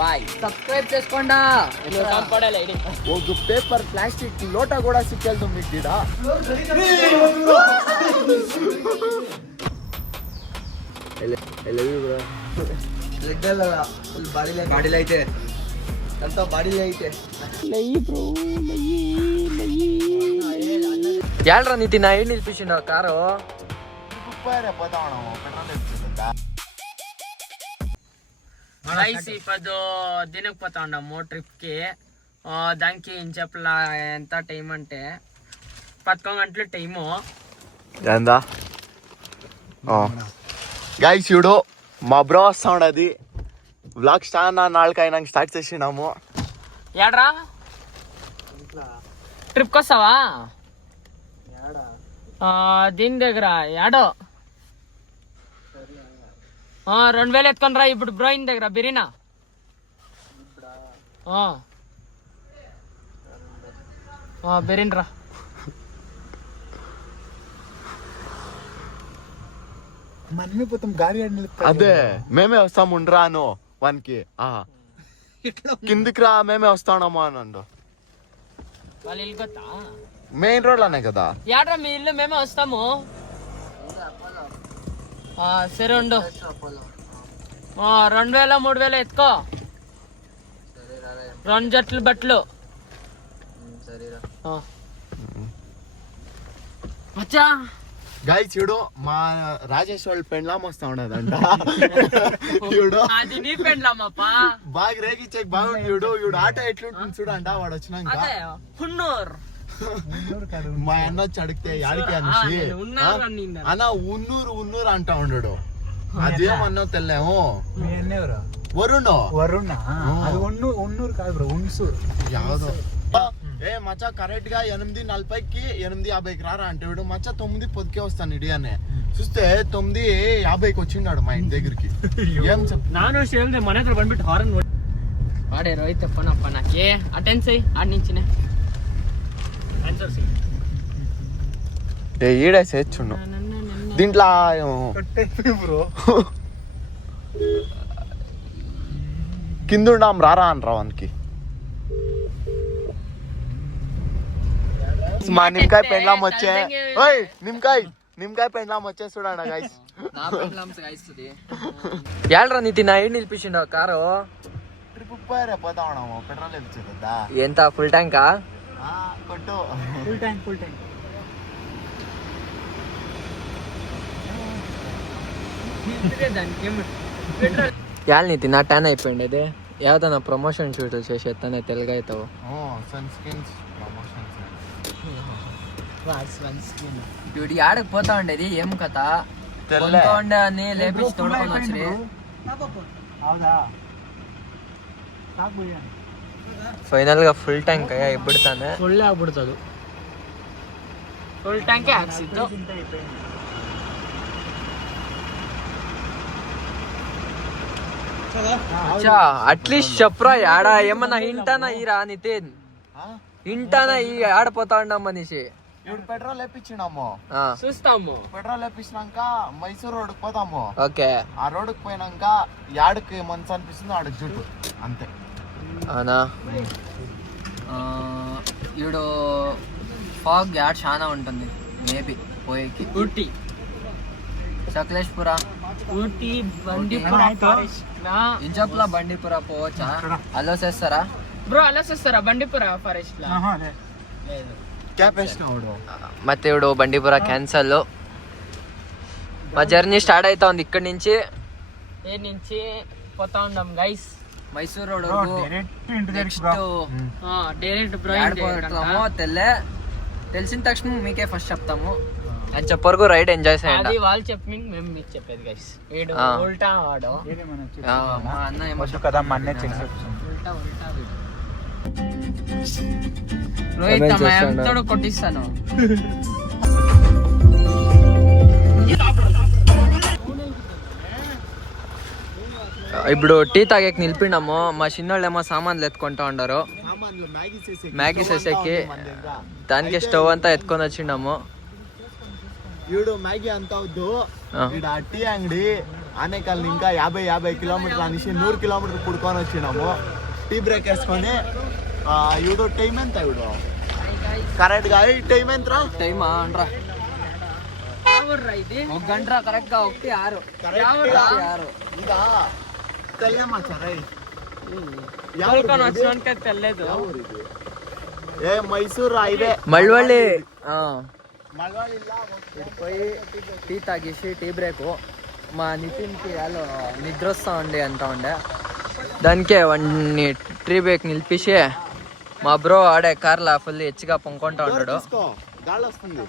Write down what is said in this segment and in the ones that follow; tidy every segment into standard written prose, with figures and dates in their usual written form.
Bye. Subscribe చేసుకోండా. ఒక paper plastic లోటా కూడా సిక్కెళ్తుంది మీకు గిడా. బాడీలో అయితే అంత బాడీలో అయితే ಯಾಳ್ರ ನೀತಿ ನಾ ಏನ್ ನಿಲ್ಪಿಸಿನ ಕಾರು ఇప్పుడు దినకు పోతా ఉన్నాము ట్రిప్కి. దానికి ఏం చెప్పలా ఎంత టైం అంటే 11 గంటలు టైము. ఏందా గైస్ చూడు మా బ్రో వస్తా ఉండది వ్లాగ్ స్టార్ట్ చేసినాము. యాడ్రా ట్రిప్కి వస్తావా? దీని దగ్గర యాడో 2000 ఎత్తుకొని రా ఇప్పుడు బ్రోయిన్ దగ్గర బిరీనా. బిరీన్ రా. అదే మేమే వస్తాము రాను వానికి కిందికి రా మేమే వస్తాము అనండు. వాళ్ళు ఇల్లు కొత్తా మెయిన్ రోడ్ లోనే కదా. యాడ్రా మీ ఇల్లు మేమే వస్తాము. సరే ఉండు 2000 3000 ఎత్తుకో. 2 జట్లు బట్టలు. అచ్చా గాయ చూడు మా రాజేష్ వాళ్ళ పెండ్లాం వస్తా ఉండదంట. చూడు అది నీ పెండ్లామప్పా. బాగా రేగిచ్చే బాగుంది. చూడు చూడు ఆట ఎట్లుంటుంది చూడంట. వాడు వచ్చినాక హున్నూర్ మా అన్న వచ్చి అడిగితే యాడికి అనేసి అన్న ఉన్నూరు అంటా ఉండడు. అదేమన్నా తెల్లేమో వరుణ్ యావదో ఏ మచ్చా కరెక్ట్ గా 8:40కి 8:50కి రారా అంటే వీడు మచ్చా 9:10కే వస్తాను ఇడి అని చూస్తే 9:50కి వచ్చిండాడు మా ఇంటి దగ్గరికి. ఏం ನಾನು ಮನೆ ಹತ್ರ ಬಂದ್ಬಿಟ್ಟು ಹಾರನ್ వాడే రోహిత్ చెప్పనప్ప నాకే అటెన్స్ అయ్యి ఆడి నుంచినే ఈడే చేర్చుండు దీంట్లో కింద ఉండాం రారా అనరా వానికి. మా నిమ్మకాయ పెండ్లాం వచ్చే నిమ్మకాయ పెండ్లాం వచ్చే చూడండి గైస్. యాళ్ళరా నీతి నా ఏడు నిలిపించిండు కారు. ట్రిప్ పోతా ఉన్నాము పెట్రోల్ ఇచ్చేదా. ఎంత ఫుల్ ట్యాంకా? కొట్టు ఫుల్ ట్యాంక్ యాళ్ళ నీతి నా ట్యాన్ అయిపోయింది. అదే యావదన్నా ప్రమోషన్ షూట్ చేసేస్తానే తెలుగు అవుతావు. ఇప్పుడు ఆడకి పోతా ఉండేది ఏం కథ అని లేపించి తోడుకొని వచ్చి ಫೈನಲ್ గా ಫುಲ್ ಟ್ಯಾಂಕ್ ಆಗ್ಬಿಡ್ತಾನೆ. ಫುಲ್ ಆಗ್ಬಿಡ್ತದು. ಫುಲ್ ಟ್ಯಾಂಕ್ ಹಾಕ್ಸಿತ್ತು. అచ్చా అట్లీస్ట్ చెప్పరా యాడ ఏమన్నా ఇంటానా ఈరా నితిన్ ఇంటానా ఈ ఆడపోతా ఉన్నాం మనిషి. ఇప్పుడు పెట్రోల్ వేపించినాము చూస్తాము. పెట్రోల్ వేపించినాక మైసూర్ రోడ్డుకి పోతాము. ఓకే ఆ రోడ్డుకి పోయినాక యాడకి మనసు అనిపిస్తుంది ఆడకి జుట్టు అంతే. అవునా ఇప్పుడు ఫాగ్ యాడ్ చాలా ఉంటుంది మేబీ పోయేకి. ఊటీ సకలేష్పుర ఊటీ బండిపుర ఇంజప్లా బండిపుర పోవచ్చా? అలో చేస్తారా బ్రో? అలో చేస్తారా బండిపుర ఫారెస్ట్ లా? ಮತ್ತೆ ఇప్పుడు బండిపుర క్యాన్సల్. మా జర్నీ స్టార్ట్ అవుతా ఉంది ఇక్కడ నుంచి. ఏ నుంచి పోతా ఉన్నాం గైస్ మైసూర్ రోడ్ వరకు. నెక్స్ట్ డైరెక్ట్ తెలిసిన తక్షణ మీకే ఫస్ట్ చెప్తాము అని చెప్పరకు రైడ్ ఎంజాయ్ చేయండి. వాళ్ళు చెప్పి మేము మీకు చెప్పేది గైస్. వీడు ఉల్టా వాడు మా అన్న ఏమో కదా రోహిత్ ఎంతోడు కొట్టిస్తాను. ఇప్పుడు టీ తాగేకి నిలిపినాము. మా చిన్నోళ్ళు ఏమో సామాన్లు ఎత్తుకుంటా ఉండారు మ్యాగీ చేసేకి. దానికి స్టవ్ అంతా ఎత్తుకొని వచ్చినాము. ఈడు మ్యాగీ అంతా వద్దు టీ అంగడి ఆనేకల్ ఇంకా 50 కిలోమీటర్లు అనేసి 100 కిలోమీటర్లు పుడుకొని వచ్చినాము. టీ బ్రేక్ వేసుకొని ఇవిడు టైం ఎంత ఇవిడు కరెక్ట్గా టైం ఎంతరా? టైమా అండ్రా ఇది 1 గంట కరెక్ట్ గా 1:06 ఇంకా తెల్లమాచారై తెల్లలేదు. ఏ మైసూర్ హైవే మళ్ళీ మళ్ళీ పోయి టీ తాగేసి టీ బ్రేక్ మా నితిన్కి వాళ్ళు నిద్ర వస్తా ఉండే అంటా ఉండే, దానికే వాడిని టీ బ్రేక్ నిలిపేసి మా బ్రో ఆడే కార్లా ఫుల్ హెచ్చుగా పొంగుకుంటా ఉన్నాడు. గాలి వస్తుంది.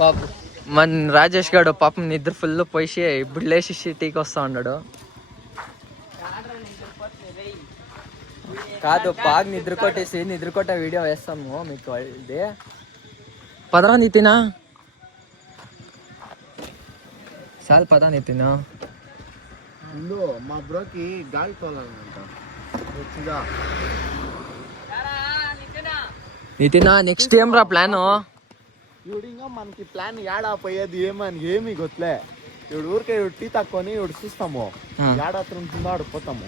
పాప మన రాజేష్ గారు పాపం నిద్ర ఫుల్ పోయి ఇప్పుడు లేచి టీకి వస్తా ఉన్నాడు. కాదు బాగా నిద్ర కొట్టే వీడియో వేస్తాము మీకు. ఇది పదరా నితినా సాల్ పదా నితినా ముందు మా బ్రోకి గాలి తోలాలంట. నితినా నెక్స్ట్ ఏం రా ప్లాన్? ఇవిడు ఇంకా మనకి ప్లాన్ ఏడా పోయేది ఏమి గొత్తలే. ఇవిడు ఊరికే టీ తక్కువని ఇవిడు చూస్తాము ఏడా ఉంటుందో ఆడిపోతాము.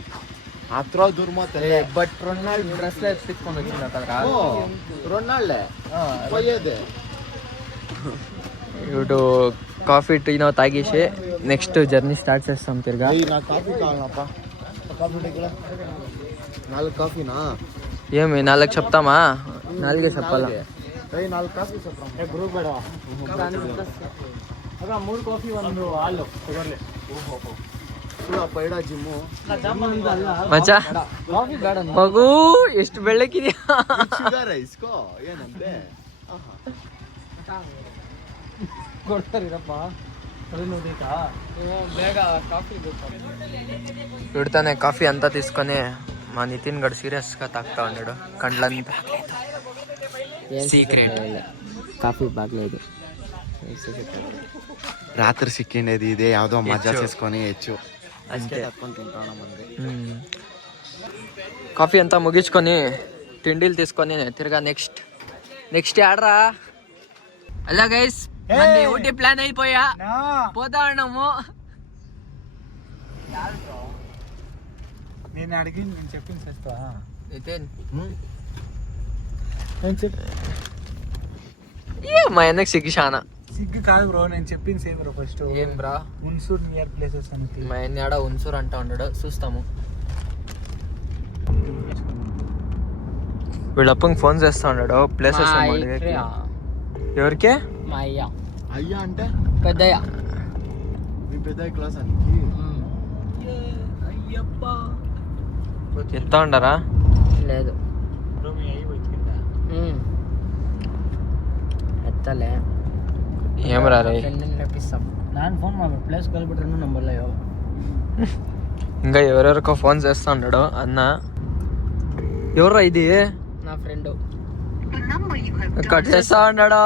అత్ర దుర్మతే బట్ 2 నాళ్ళు డ్రెస్ తీసుకొని వచ్చింది కదా 2 నాళ్ళే పోయేది. ఇప్పుడు కాఫీ టీనో తాగేసి నెక్స్ట్ జర్నీ స్టార్ట్ చేస్తాం తిరిగా. నాకు కాఫీ కావాలప్ప. కాఫీ టీ 4 కాఫీనా? ఏమి 4 చెప్తామా? 4 చెప్పాలా? 4 కాఫీ చెప్పరా గ్రూప్ బెడవా 3 ಕಾಫಿ 1 ಹಾಲು ತಗೊಳ್ಳಿ. ಪೈಡಾ ಜಿಮ್ಮು ಮಚ್ಚ ಮಗು ಎಷ್ಟು ಬೆಳ್ಳಕ್ಕಿದ್ಯಾ. ಶುಗರ್ ಇಸ್ಕೋ ಏನಂತೆ ಕೊಡ್ತಾರಿರಪ್ಪ ಬೇಗ ಕಾಫಿ ಬಿಡ್ತಾನೆ. ಕಾಫಿ ಅಂತ తీసుకొని మా నితిన్ గడు సీరియస్ గా తాగుతా ఉన్నాడు. కండ్లంతా సీక్రెట్ కాఫీ బాగలేదు. రాత్రి సిక్కిండేది ఇదే యావదో మజా చేసుకొని హెచ్చు అంతే తక్కువ తింటాను. కాఫీ అంతా ముగించుకొని తిండిలు తీసుకొని తిరగా నెక్స్ట్ ఆడరా. అలా గైస్ ఊటీ ప్లాన్ అయిపోయా పోతా ఉన్నాము. నేను అడిగి నేను చెప్పింది చేస్తా నితిన్ మా అన్నకి సిగ్గుశానా. సిగ్గు కాదు బ్రో, నేను చెప్పింది సేమ్ బ్రో. ఫస్ట్ ఏం బ్రా మున్సూర్ నియర్ ప్లేసెస్ అని మా అన్న ఆడ ఉన్సూర్ అంటా ఉన్నాడు. చూస్తాము. వీళ్ళప్పకి ఫోన్ చేస్తా ఉన్నాడు ప్లేసెస్. ఎవరికే? మా అయ్యా అంటే పెద్దయ్య. మీ పెద్దయ్య క్లాస్ అని ఎత్తా ఉండరా? లేదు ఎత్తలే. ఏం రే ನಾನು ಫೋನ್ ಮಾಡ್ಬಿಟ್ಟು ಪ್ಲೇಸ್ ಕಲ್ಬಿಟ್ರೆ ನಂಬಲ್ಲ ಯಾವ ఇంకా ఎవరెవరికో ఫోన్ చేస్తా ఉన్నాడు అన్న. ఎవర్రా ఇది? నా ఫ్రెండ్ కట్ చేస్తా ఉన్నాడా.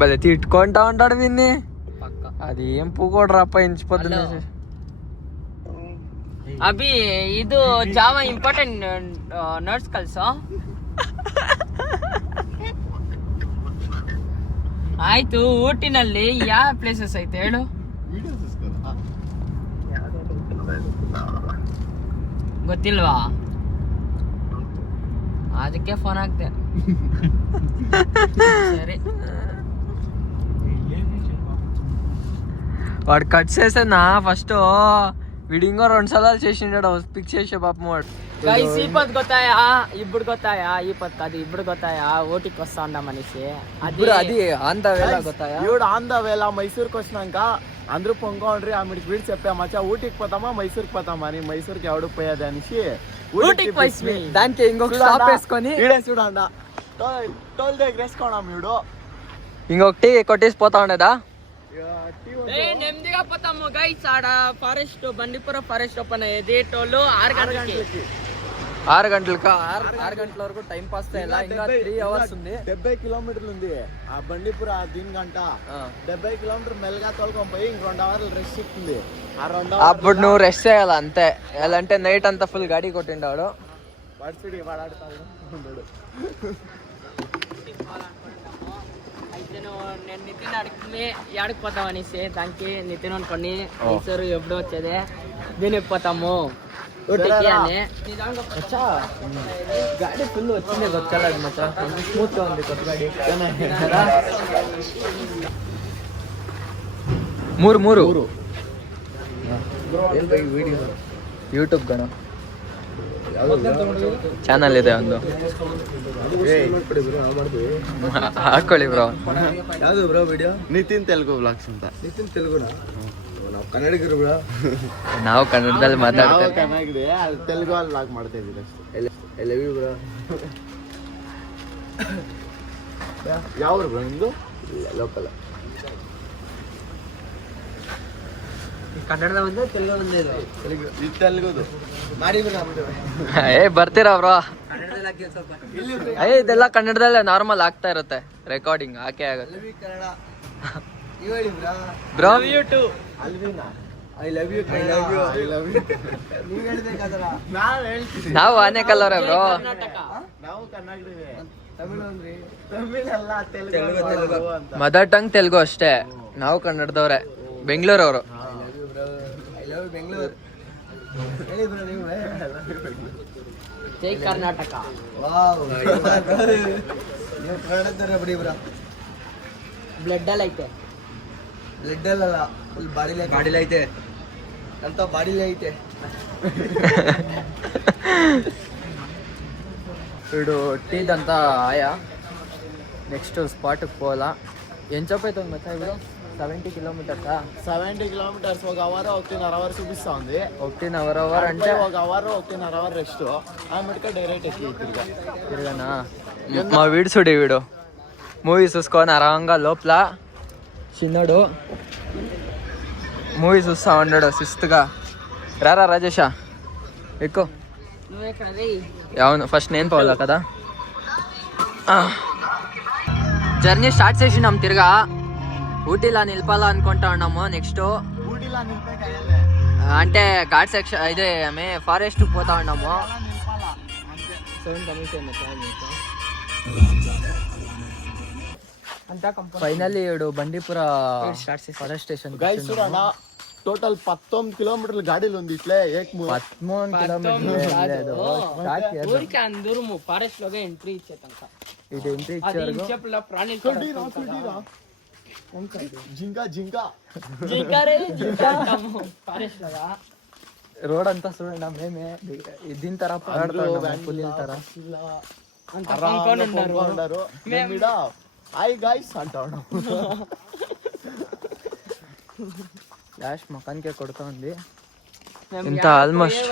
భలే తిట్టుకుంటా ఉంటాడు వీన్ని. అది ఏం పూకోడు రప్ప ఇంచి పొద్దున్న. ಅಭಿ ಇದು ಜಾವ ಇಂಪಾರ್ಟೆಂಟ್ ನೋಟ್ಸ್ ಕಲ್ಸೋ. ಆಯ್ತು. ಊಟಿನಲ್ಲಿ ಯಾವ ಪ್ಲೇಸಸ್ ಐತೆ ಹೇಳು. ಗೊತ್ತಿಲ್ವಾ? ಅದಕ್ಕೆ ಫೋನ್ ಹಾಕ್ದೆ. ಸರಿ వాడు కట్ చేసేనా ఫస్ట్ వీడు ఇంకో 2 సార్లు చేసిండాడు పిక్ చేసే పాపం వాడు. గైస్ ఈ పద్ ಗೊತ್ತಾయా? ఇప్పుడు ಗೊತ್ತಾయా? ఈ పద్ కాదు ఇప్పుడు ಗೊತ್ತಾయా? ఓటికి వస్తా ఉండ మనిషి అది ఆన్ ద వేలా ಗೊತ್ತಾయా? ఇవిడు ఆన్ ద వేలా మైసూర్కి వచ్చినాక అందరూ పొంగొండ్రి ఆమెకి వీడు చెప్పా మచ్చా ఊటీకి పోతామా మైసూర్కి పోతామా అని. మైసూర్కి ఎవడు పోయేది అనేసి ఊటికి పోయి దానికి ఇంకొక స్టాప్ వేసుకొని ఈడే చూడండ టోల్ దగ్గర వేసుకోవడం వీడు ఇంకొకటి కొట్టేసి పోతా ఉండేదా. నెమ్మదిగా పోతాము గైస్. ఆడ ఫారెస్ట్ బండిపుర ఫారెస్ట్ ఓపెన్ అయ్యేది టోల్ 6 గంటలకి. 6 గంటలకా 6 గంటల వరకు టైం పాస్ చేయాలా ఇంకా 3 అవర్స్ ఉంది 70 కిలోమీటర్లు ఉంది ఆ బండిపుర దీని గంట 70 కిలోమీటర్ మెల్లగా తోలుకొని పోయి ఇంక 2 అవర్లు రెస్ట్ ఇస్తుంది ఆ 2 అప్పుడు నువ్వు రెస్ట్ చేయాలి అంతే. ఎలా అంటే నైట్ అంతా ఫుల్ గాడి కొట్టిండాడు. అయితే నేను నితిన్ అడిగి ఆడిపోతాం అనేసి దానికి నితిన్ అనుకోండి మైసూరు ఎప్పుడు వచ్చేది దీని పోతాము ఊటికి అని గాడి ఫుల్ వచ్చింది వచ్చాలి మచ్చా స్మూత్ గా ఉంది కొత్త గాడి. ಮೂರು ಯೂಟ್ಯೂಬ್ ಗಣ ಚಾನಲ್ ಇದೆ ಒಂದು ಹಾಕೊಳ್ಳಿ ಬ್ರೋ. ಯಾವುದು bro video? Nitin Telugu vlogs ಅಂತ. ನಿತಿನ್ ತೆಲುಗುನಾ? ನಾವು ಕನ್ನಡಿಗರು ಬ್ರೋ. ನಾವು ಕನ್ನಡದಲ್ಲಿ ಮಾತಾಡ್ತೇವೆ. ಕನ್ನಡಿಗರೇ ಅದು ತೆಲುಗು ಅಲ್ಲಿ ವ್ಲಾಗ್ ಮಾಡ್ತಾ ಇದ್ದೀವಿ ಅಷ್ಟೇ. I love you bro. ಯಾವ ಬ್ರೋ ನಿಮ್ದು? ಲೋಕಲ್. ಕನ್ನಡದ ಒಂದು ತೆಲುಗು ಒಂದು ಇದೆ. ಇದು ತೆಲುಗುದು ಮಾಡಿ ಬ್ರೋ. ಬರ್ತೀರಾ ಬ್ರೋ? ಇದೆಲ್ಲ ಕನ್ನಡದಲ್ಲೇ ನಾರ್ಮಲ್ ಆಗ್ತಾ ಇರುತ್ತೆ ರೆಕಾರ್ಡಿಂಗ್ ಹಾಕೇ ಆಗುತ್ತೆ ಕನ್ನಡ ನೀವು ಹೇಳಿ ಬ್ರೋ. ಅಲ್ವಿನಾ I love you I love you I love you ನೀವು ಹೇಳ್ಬೇಕಾದ್ರ ನಾನು ಹೇಳ್ತೀನಿ. ನಾವು ಆನೆಕಲ್ಲವ್ರೆ ಬ್ರೋ. ನಾವು ಕನ್ನಡಿಗರೇ. ತಮಿಳು ಅಂದ್ರಿ? ತಮಿಳಲ್ಲ ತೆಲುಗು ಅಂತ. ಮದರ್ ಟಂಗ್ ತೆಲುಗು ಅಷ್ಟೇ. ನಾವು ಕನ್ನಡದವ್ರೆ, ಬೆಂಗಳೂರವರು. I love you Bengaluru. ಹೇಳಿ ಬ್ರೋ ನೀವು. ಜೈ ಕರ್ನಾಟಕ. ವಾವ್ ನೀವು ಕನ್ನಡದವ್ರೆ ಬಿಡಿ ಬ್ರೋ. ಬ್ಲಡ್ ಅಲ್ಲಿ ಐತೆ. ಬ್ಲಡ್ ಅಲ್ಲ ಫುಲ್ ಬಾಡಿಲಿ ಐತೆ ಅಂತ ಬಾಡಿಲಿ ಐತೆ. వీడు టీ దంతా ఆయా నెక్స్ట్ స్పాట్కి పోలా. ఏం చెప్పైతుంది మచ్చా ఇప్పుడు 70 కిలోమీటర్సా? 70 కిలోమీటర్స్ ఒక అవర్ 1.5 అవర్ చూపిస్తా ఉంది. 1.5 అవర్ అంటే ఒక అవర్ 1.5 అవర్ రెస్ట్ ఆమెటిక డైరెక్ట్ ఎక్కి తిరగనా. మా వీడు చూడు, వీడు మూవీ చూసుకొని ఆరాంగా లోపల చిన్నడు మూవీ చూస్తా ఉన్నాడు శిస్తుగా. రారా రాజేషా ఎక్కువ. అవును ఫస్ట్ నేను పోవాలా కదా. జర్నీ స్టార్ట్ చేసినాం తిరగా. ఊటీలా నిలపాలా అనుకుంటా ఉన్నాము. నెక్స్ట్ ఊటీలా అంటే ఘాట్ సెక్షన్ ఇదే మే ఫారెస్ట్ పోతా ఉన్నాము. ఫైనల్లీ ఈడు బండిపుర ఫారెస్ట్ స్టేషన్ గైస్ చూడన్న టోటల్ 19 కిలోమీటర్ల గాడిలో ఉంది ఇట్లే 13 కిలోమీటర్లు ఊరికి అందరూ ఫారెస్ట్ లోగా ఎంట్రీ ఇచ్చేతంక. ఇది ఎంట్రీ ఇచ్చారు. చెప్పల ప్రాణి జింకా జింకా జింకారే జింకాము ఫారెస్ట్ లోగా. రోడ్ అంతా చూడండి మేమే దీని తర పాడుతున్నాము పులిల తర అంత పంకొని ఉన్నారు. మేమిడ హాయ్ గైస్ అంటాడు. లాస్ట్ మకానికే కొడుతా ఉంది. ఇంత ఆల్మోస్ట్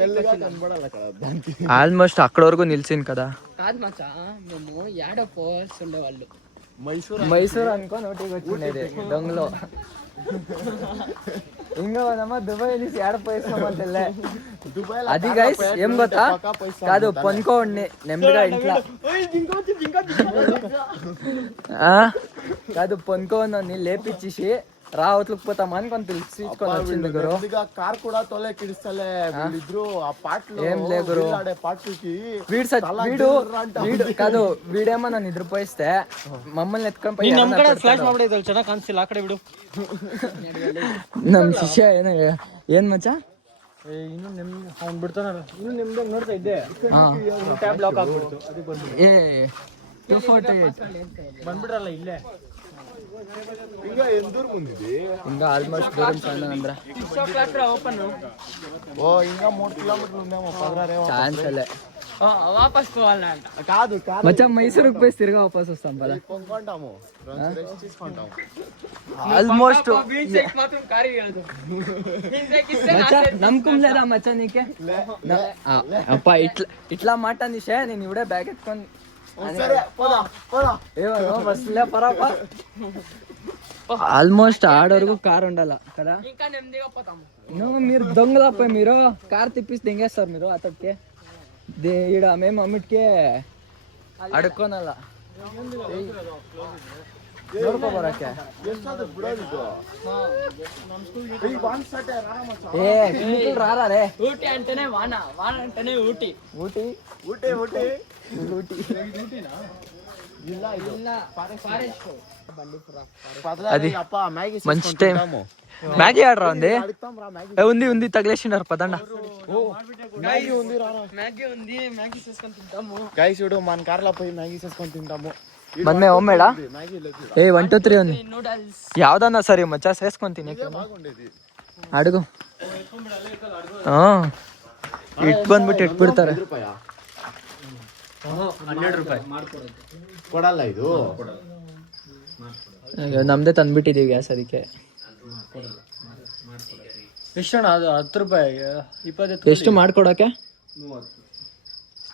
తెల్లగా కనబడాలి కదా దానికి. ఆల్మోస్ట్ అక్కడ వరకు నిలిచింది కదా. కాదు మచ్చా మేము యాడో పోవాల్సి ఉండేవాళ్ళు. మైసూర్ అనుకో నోటికి వచ్చిండేది దొంగలో. ఇంకా మనమ్మ దుబాయ్ నుంచి ఏడపోయిస్తామంటే అది గైస్ ఏం గొత్తా కాదు పొనుకోండి నెమ్మదిగా ఇంట్లో కాదు పొనుకోని లేపిచ్చేసి రావట్లకు పోతాం అని కొంత తీసుకొని వచ్చింది గురు. కార్ కూడా తోలే కిడిస్తలే ఇద్దరు ఆ పాటలు ఏం లే గురు. పాటలకి వీడు కాదు వీడేమో నన్ను నిద్రపోయిస్తే మమ్మల్ని ఎత్తుకొని పోయి ನಮ್ ಶಿಷ್ಯ ಏನ್ ಮಚ್ಚ ಏ 248 ಬಂದ್ಬಿಡ್ರಲ್ಲ ಇಲ್ಲೇ. ఇంకా ఎంత దూరం ఉంది ఇంకా ఆల్మోస్ట్ దూరం ಅಂದ್ರೆ ఓ ఇంకా 3 కిలోమీటర్లు ఉందేమో. ఛాన్స్ అలే వాపస్ పోవాలంట. కాదు మచ్చా మైసూరుకు పోయి తిరిగా వాపస్ వస్తాం పద. పొందుకుంటాము తీసుకుంటాము ఆల్మోస్ట్ మాత్రం కారీ కాదు. నమ్మకం లేదా మచ్చా నీకే? అప్ప ఇట్లా మాట నిషే నేను ఇవిడే బ్యాగ్ ఎత్తుకొని సరే పోదా పోదా ఏమో బస్సులే పరాపా ఆల్మోస్ట్ ఆడవరకు కార్ ఉండాల కదా. ఇంకా నెమ్మదిగా పోతాము. మీరు దొంగలపోయి మీరు కార్ తిప్పిస్తే దెంగేస్తారు మీరు అతడికి. ఈడ మేము అమ్మిటికే అడుక్కోనಲ್ಲ ನೋಡ್ಕೊಬರಕ್ಕೆ. రారే ఊటీ అంటేనే వాన, వాన అంటేనే ఊటీ. ఊటీ ఊటీ ఊటీ అది మంచి టైం. మ్యాగీ ఆర్డర్ ఉంది. ఉంది ఉంది తగిలేసిండారు పదండ. మ్యాగీ ఉంది, మ్యాగీ చేసుకొని తింటాము. గైస్ చూడు మన కార్లో పోయి మ్యాగీ చేసుకొని తింటాము. మన్మే ఓమ్మేడా ఏ 1 2 3 ఉంది. నూడల్స్ ಯಾವ್ದನ್ನ ಸರಿ ಮಚ್ಚ ಸೇಸ್ಕೊಂಡ್ ತಿನ್ನಕ್ಕೆ ಅಡುಗು ಇಟ್ ಬಂದ್ಬಿಟ್ಟು ಇಟ್ಬಿಡ್ತಾರೆ. 12 ರೂಪಾಯಿ ಕೊಡಲ್ಲ ಇದು. ನಮ್ದೇ ತಂದ್ಬಿಟ್ಟಿದೀವಿ ಗ್ಯಾಸ್ ಅದಕ್ಕೆ. ಎಷ್ಟಣ್ಣ ಅದು 10 ರೂಪಾಯಿ 20 ಎಷ್ಟು ಮಾಡ್ಕೊಡಕ್ಕೆ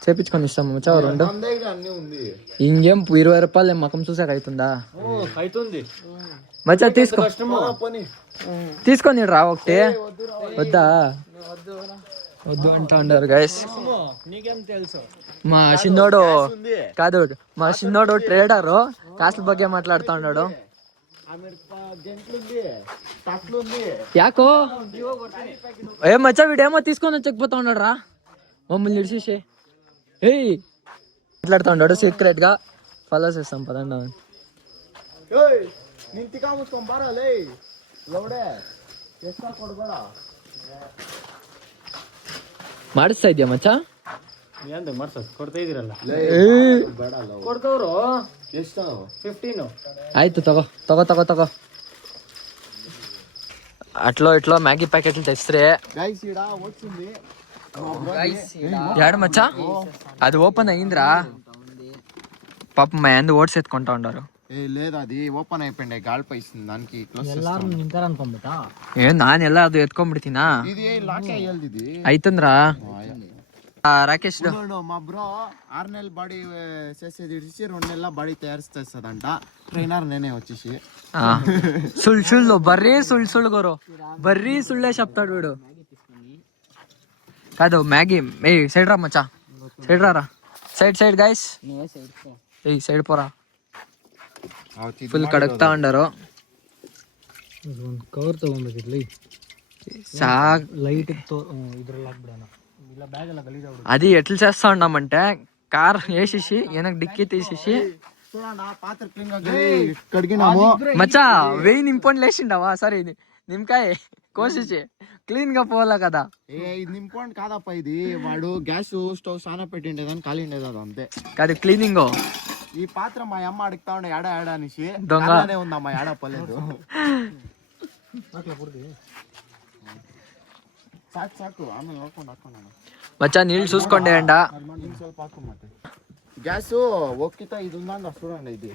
చేపించుకొని ఇస్తాము మచ్చా రెండు. అన్నీ ఉంది. ఇంకేం 20 రూపాయలు మకం చూసాక అవుతుందా అవుతుంది మచ్చా తీసుకో తీసుకొని రా ఒకటి. వద్దా వద్దు అంటా ఉండారు గైస్. నీకేం తెలుసు మా చిన్నోడు కాదు మా చిన్నోడు ట్రేడరు కాస్ట్ల ಬಗ್ಗೆ మాట్లాడుతా ఉన్నాడు. యాకో ఏ మచ్చా వీడేమో తీసుకొని వచ్చకపోతా ఉన్నాడు రా మమ్మల్ని ఇడిచేసి. ఏయ్ మాట్లాడుతా ఉన్నాడు సీక్రెట్ గా. ఫాలో చేస్తాం పదండి. ನಿಂತಿಕಾ ಮುಚ್ಕೊಂಡ್ ಬರಲೇ ಲೌಡೆ ಎಷ್ಟ ಕೊಡ್ಬೇಡ. ಮಾಡಿಸ್ತಾ ಇದ್ಯಾ ಮಚ್ಚಾ? ಏನು ಮಾಡ್ಸೋದು ಕೊಡ್ತಾ ಇದೀರಲ್ಲ ಕೊಡ್ತವ್ರು ಎಷ್ಟು 15. ಆಯ್ತು ತಗೋ ತಗೋ ತಗೋ ತಗೋ. అట్లో ఇట్లో మ్యాగీ ప్యాకెట్లు తెస్తే గైస్ ఈడ వచ్చింది యాడు మచ్చా అది ఓపెన్ అయ్యిందిరా. పాపం మా అందు ఓట్స్ ఎత్తుకుంటా ఉండారు. ఏ లేదు అది ఓపెన్ అయిపోయింది గాలి పైస్తుంది దానికి క్లోజ్ ನಾನು ಎಲ್ಲ ಅದು ಎತ್ಕೊಂಡ್ಬಿಡ್ತೀನಾ. ఇది లాక్ అయ్యేది ఇది ಆಯ್ತಂದ್ರ రాకేಶ్ మా బ్రో 6 నెలల బాడీ చేసేది ఇడిచి 2 నెలల బాడీ తయారుస్తేదంట ట్రైనర్ నేనే వచ్చేసి. సుಳ್ಳು సుళ్ళు బర్రీ సుళ్ళు గోరు బర్రీ సుళ్ళే చెప్తాడు వీడు. కాదు మ్యాగీ ఏ సైడ్ రా మచ్చా సైడ్ రా సైడ్ గైస్ ఏ సైడ్ పోరా. ಫುಲ್ ಕಡಕ್ತಾ ಉಂಡರು ಕವರ್ ತಗೊಂಡ್ಬೇಕಿರ್ಲಿ ಸಾಕ್ ಲೈಟ್ ಇದ್ರಲ್ಲಿ ಹಾಕ್ಬಿಡೋಣ ಇಲ್ಲ ಬ್ಯಾಗ್ ಎಲ್ಲ ಗಲೀಜ್ ಆಗ್ಬಿಡುತ್ತೆ. అది ఎట్లా చేస్తా ఉన్నామంటే కార్ వేసేసి వెనక డిక్కీ తీసేసి పాత్ర కడిగినాము మచ్చా వెయ్యి నింపొని లేచిండవా సరే ఇది నిమ్మకాయ కోసేసి క్లీన్ గా పోవాలా కదా. ఇది నింపొండి కాదప్ప ఇది వాడు గ్యాస్ స్టవ్ సానా పెట్టిండేదని ఖాళీ ఉండేది అది అంతే. కాదు క్లీనింగ్. ఈ పాత్ర మా అమ్మ అడుగుతా ఉండే ఏడా అనేసి దొంగ ఉందమ్మా ఏడా పర్లేదు. ಸಾಕು ಆಮೇಲೆ ನೋಡ್ಕೊಂಡು ಹಾಕೋಣ. మచ్చా నీళ్ళు చూసుకోండి అండ. ಸ್ವಲ್ಪ ಹಾಕು ಮತ್ತೆ గ్యాస్ ఒక్కిత ఇది ఉందండి చూడండి.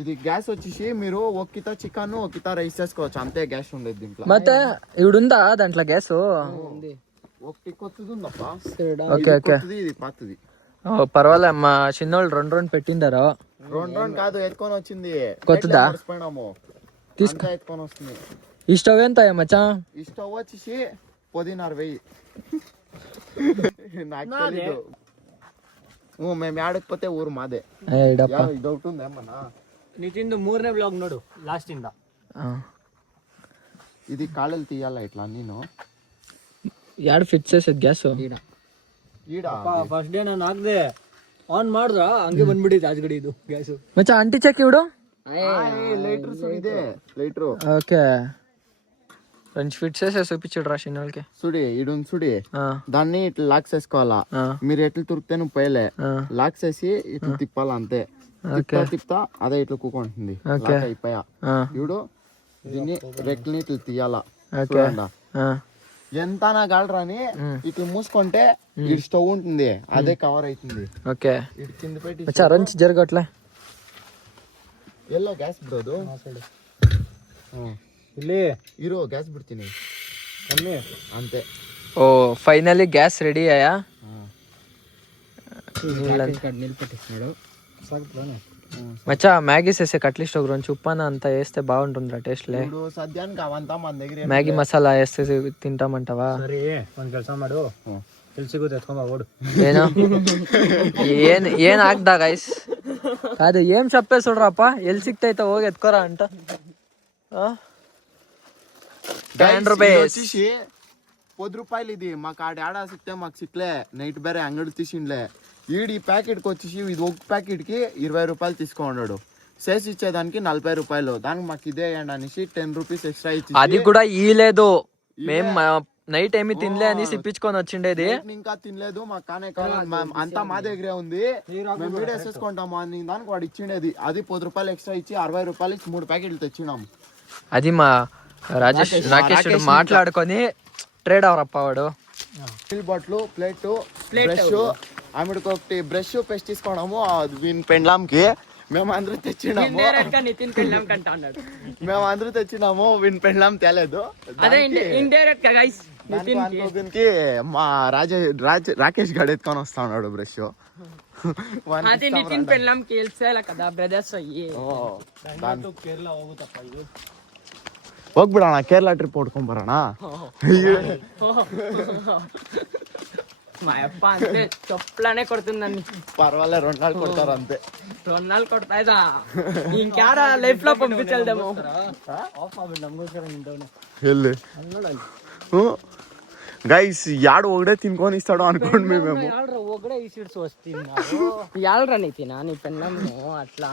ఇది గ్యాస్ వచ్చేసి మీరు ఒక్కిత చికెన్ ఒక్కిత రైస్ చేసుకోవచ్చు అంతే గ్యాస్ ఉండేది దీంట్లో. ಮತ್ತೆ ఇవిడుందా దాంట్లో గ్యాస్ ఒకటి కొత్తది ఉందప్ప. ఓకే ఓకే ఇది పాతది. పర్వాలే మా చిన్నోళ్ళు 2 పెట్టిండారు. 2 కాదు ఎత్తుకొని వచ్చింది కొత్తదా తీసుకు ఎత్తుకొని వస్తుంది. ఈ స్టవ్ ఎంత మచ్చా? ఈ స్టవ్ వచ్చేసి 14,000 నాకు తెలీదు. మేము ఆడకపోతే ఊరు మాదే. ಇದೊಟ್ಟು ఉందేమన్నా ನಿತಿಂದು 3ನೇ ಬ್ಲಾಗ್ ನೋಡು ಲಾಸ್ಟ್ ಇಂದ. ఇది కాళ్ళలు తీయాలా ఇట్లా నేను ಯಾರು ಫಿಟ್ చేసేది గ్యాస్ ఈడ ಫಸ್ಟ್ ಡೇ ನಾನು ಹಾಕ್ದೆ ಆನ್ ಮಾಡಿದ್ರ ಹಂಗೆ ಬಂದ್ಬಿಟ್ಟಿದೆ ಆಜ್ಗಡಿ ಇದು ಗ್ಯಾಸ್. మచ్చా అంటి చెక్ ఇవిడు లైటర్ సుడిదే లైటర్. ఓకే రెండు ఫిట్ చేసే చూపించాడు రా చిన్నోళ్ళకి. సుడి ఇడుంది సుడి దాన్ని ఇట్లా లాక్ చేసుకోవాలా. మీరు ఎట్లా తురికితే నువ్వు పోయలే లాక్ చేసి ఇట్లా తిప్పాలా అంతే. తిప్తా అదే ఇట్లా కూకుంటుంది అయిపోయా. ఇప్పుడు దీన్ని రెక్లని ఇట్లా తీయాలా. ఎంత నా గాలరాని ఇట్లా మూసుకుంటే ఇటు స్టవ్ ఉంటుంది అదే కవర్ అవుతుంది. ఓకే ఇటు కింద పెట్టి మచ్చా రంచి జరగట్లే ಎಲ್ಲೋ ಗ್ಯಾಸ್ ಬಿಡೋದು ಇಲ್ಲಿ ಇರೋ ಗ್ಯಾಸ್ ಬಿಡ್ತೀನಿ ಕಮ್ಮಿ ಅಂತೆ. ఓ ఫైనల్లీ గ్యాస్ రెడీ అయ్యా. మచ్చా మ్యాగీ చేసేకి అట్లీస్ట్ ఒక రెండు ఉప్పాన అంతా వేస్తే బాగుంటుందిరా టేస్ట్లే. ఇప్పుడు సద్యానికి అవంతా మన దగ్గర మ్యాగీ మసాలా వేస్తే తింటామంటావా? ಏನ್ ಆಗ್ದ ಗೈಸ್ ಅದು ಏನ್ ಚಪ್ಪೆ ಸುಡ್ರಪ್ಪ ಎಲ್ಲಿ ಸಿಕ್ತೈತ ಹೋಗಿ ಎತ್ಕೋರ ಅಂತ. 10 rupees ₹10 ఇది మాకు ఆడ ఆడ సిక్తే మాకు సిక్లే నైట్ బేరే అంగడి తీసిండ్లే. ఈ ప్యాకెట్కి వచ్చేసి ఇది ఒక ప్యాకెట్కి ₹20 తీసుకున్నాడు. సేసి ఇచ్చేదానికి ₹40. దానికి మాకు ఇదే వేయండి అనేసి 10 రూపీస్ ఎక్స్ట్రా ఇచ్చి అది కూడా ఇలేదు. మేము నైట్ ఏమి తినలే అని ఇప్పించుకొని వచ్చిండేది. ఇంకా తినలేదు మాకు కానే అంతా మా దగ్గరే ఉంది మేము వీడేసేసుకుంటాము అని దానికి వాడు ఇచ్చిండేది. అది ₹10 ఎక్స్ట్రా ఇచ్చి ₹60 ఇచ్చి 3 ప్యాకెట్లు తెచ్చినాము. అది మా రాకేష్ మాట్లాడుకొని ట్రేడ్ అవరప్ప వాడు. స్టీల్ బాటిల్ ప్లేట్ బ్రష్ ఆమెడికి ఒకటి బ్రష్ పేస్ట్ తీసుకోవడము వీని పెండ్లాంకి మేము అందరూ తెచ్చినాము. వీని పెండ్లాం తేలేదు. దీనికి మా రాకేష్ గడ ఎత్తుకొని వస్తా ఉన్నాడు బ్రష్. ಹೋಗ್ಬಿಡೋಣ ಕೇರಳ ಟ್ರಿಪ್ ಹೊಡ್ಕೊಂಡ್ ಬರೋಣ. ಮಾಯಪ್ಪ ಅಂದ್ರೆ ಚೊಪ್ಲಾನೆ ಕೊಡ್ತೀನಿ ನಾನು. ಪರವಾಗಿಲ್ಲ 2 ನಾள் ಕೊಡ್ತಾರಂತೆ. 2 ನಾள் ಕೊಡ್ತಾ ಇದ್ದ ಇಂಕ್ಯಾರ ಲೈಫ್ లో పంపించాల్దేమో. ఎల్లు గైస్ యాడ్ ఒకడే తినుకొని ఇస్తాడు అనుకోండి మేము. ఒకడే ఇసిడ్స్ వస్తుంది యాళ్ళరా నీతినా నీ పెన్నము అట్లా.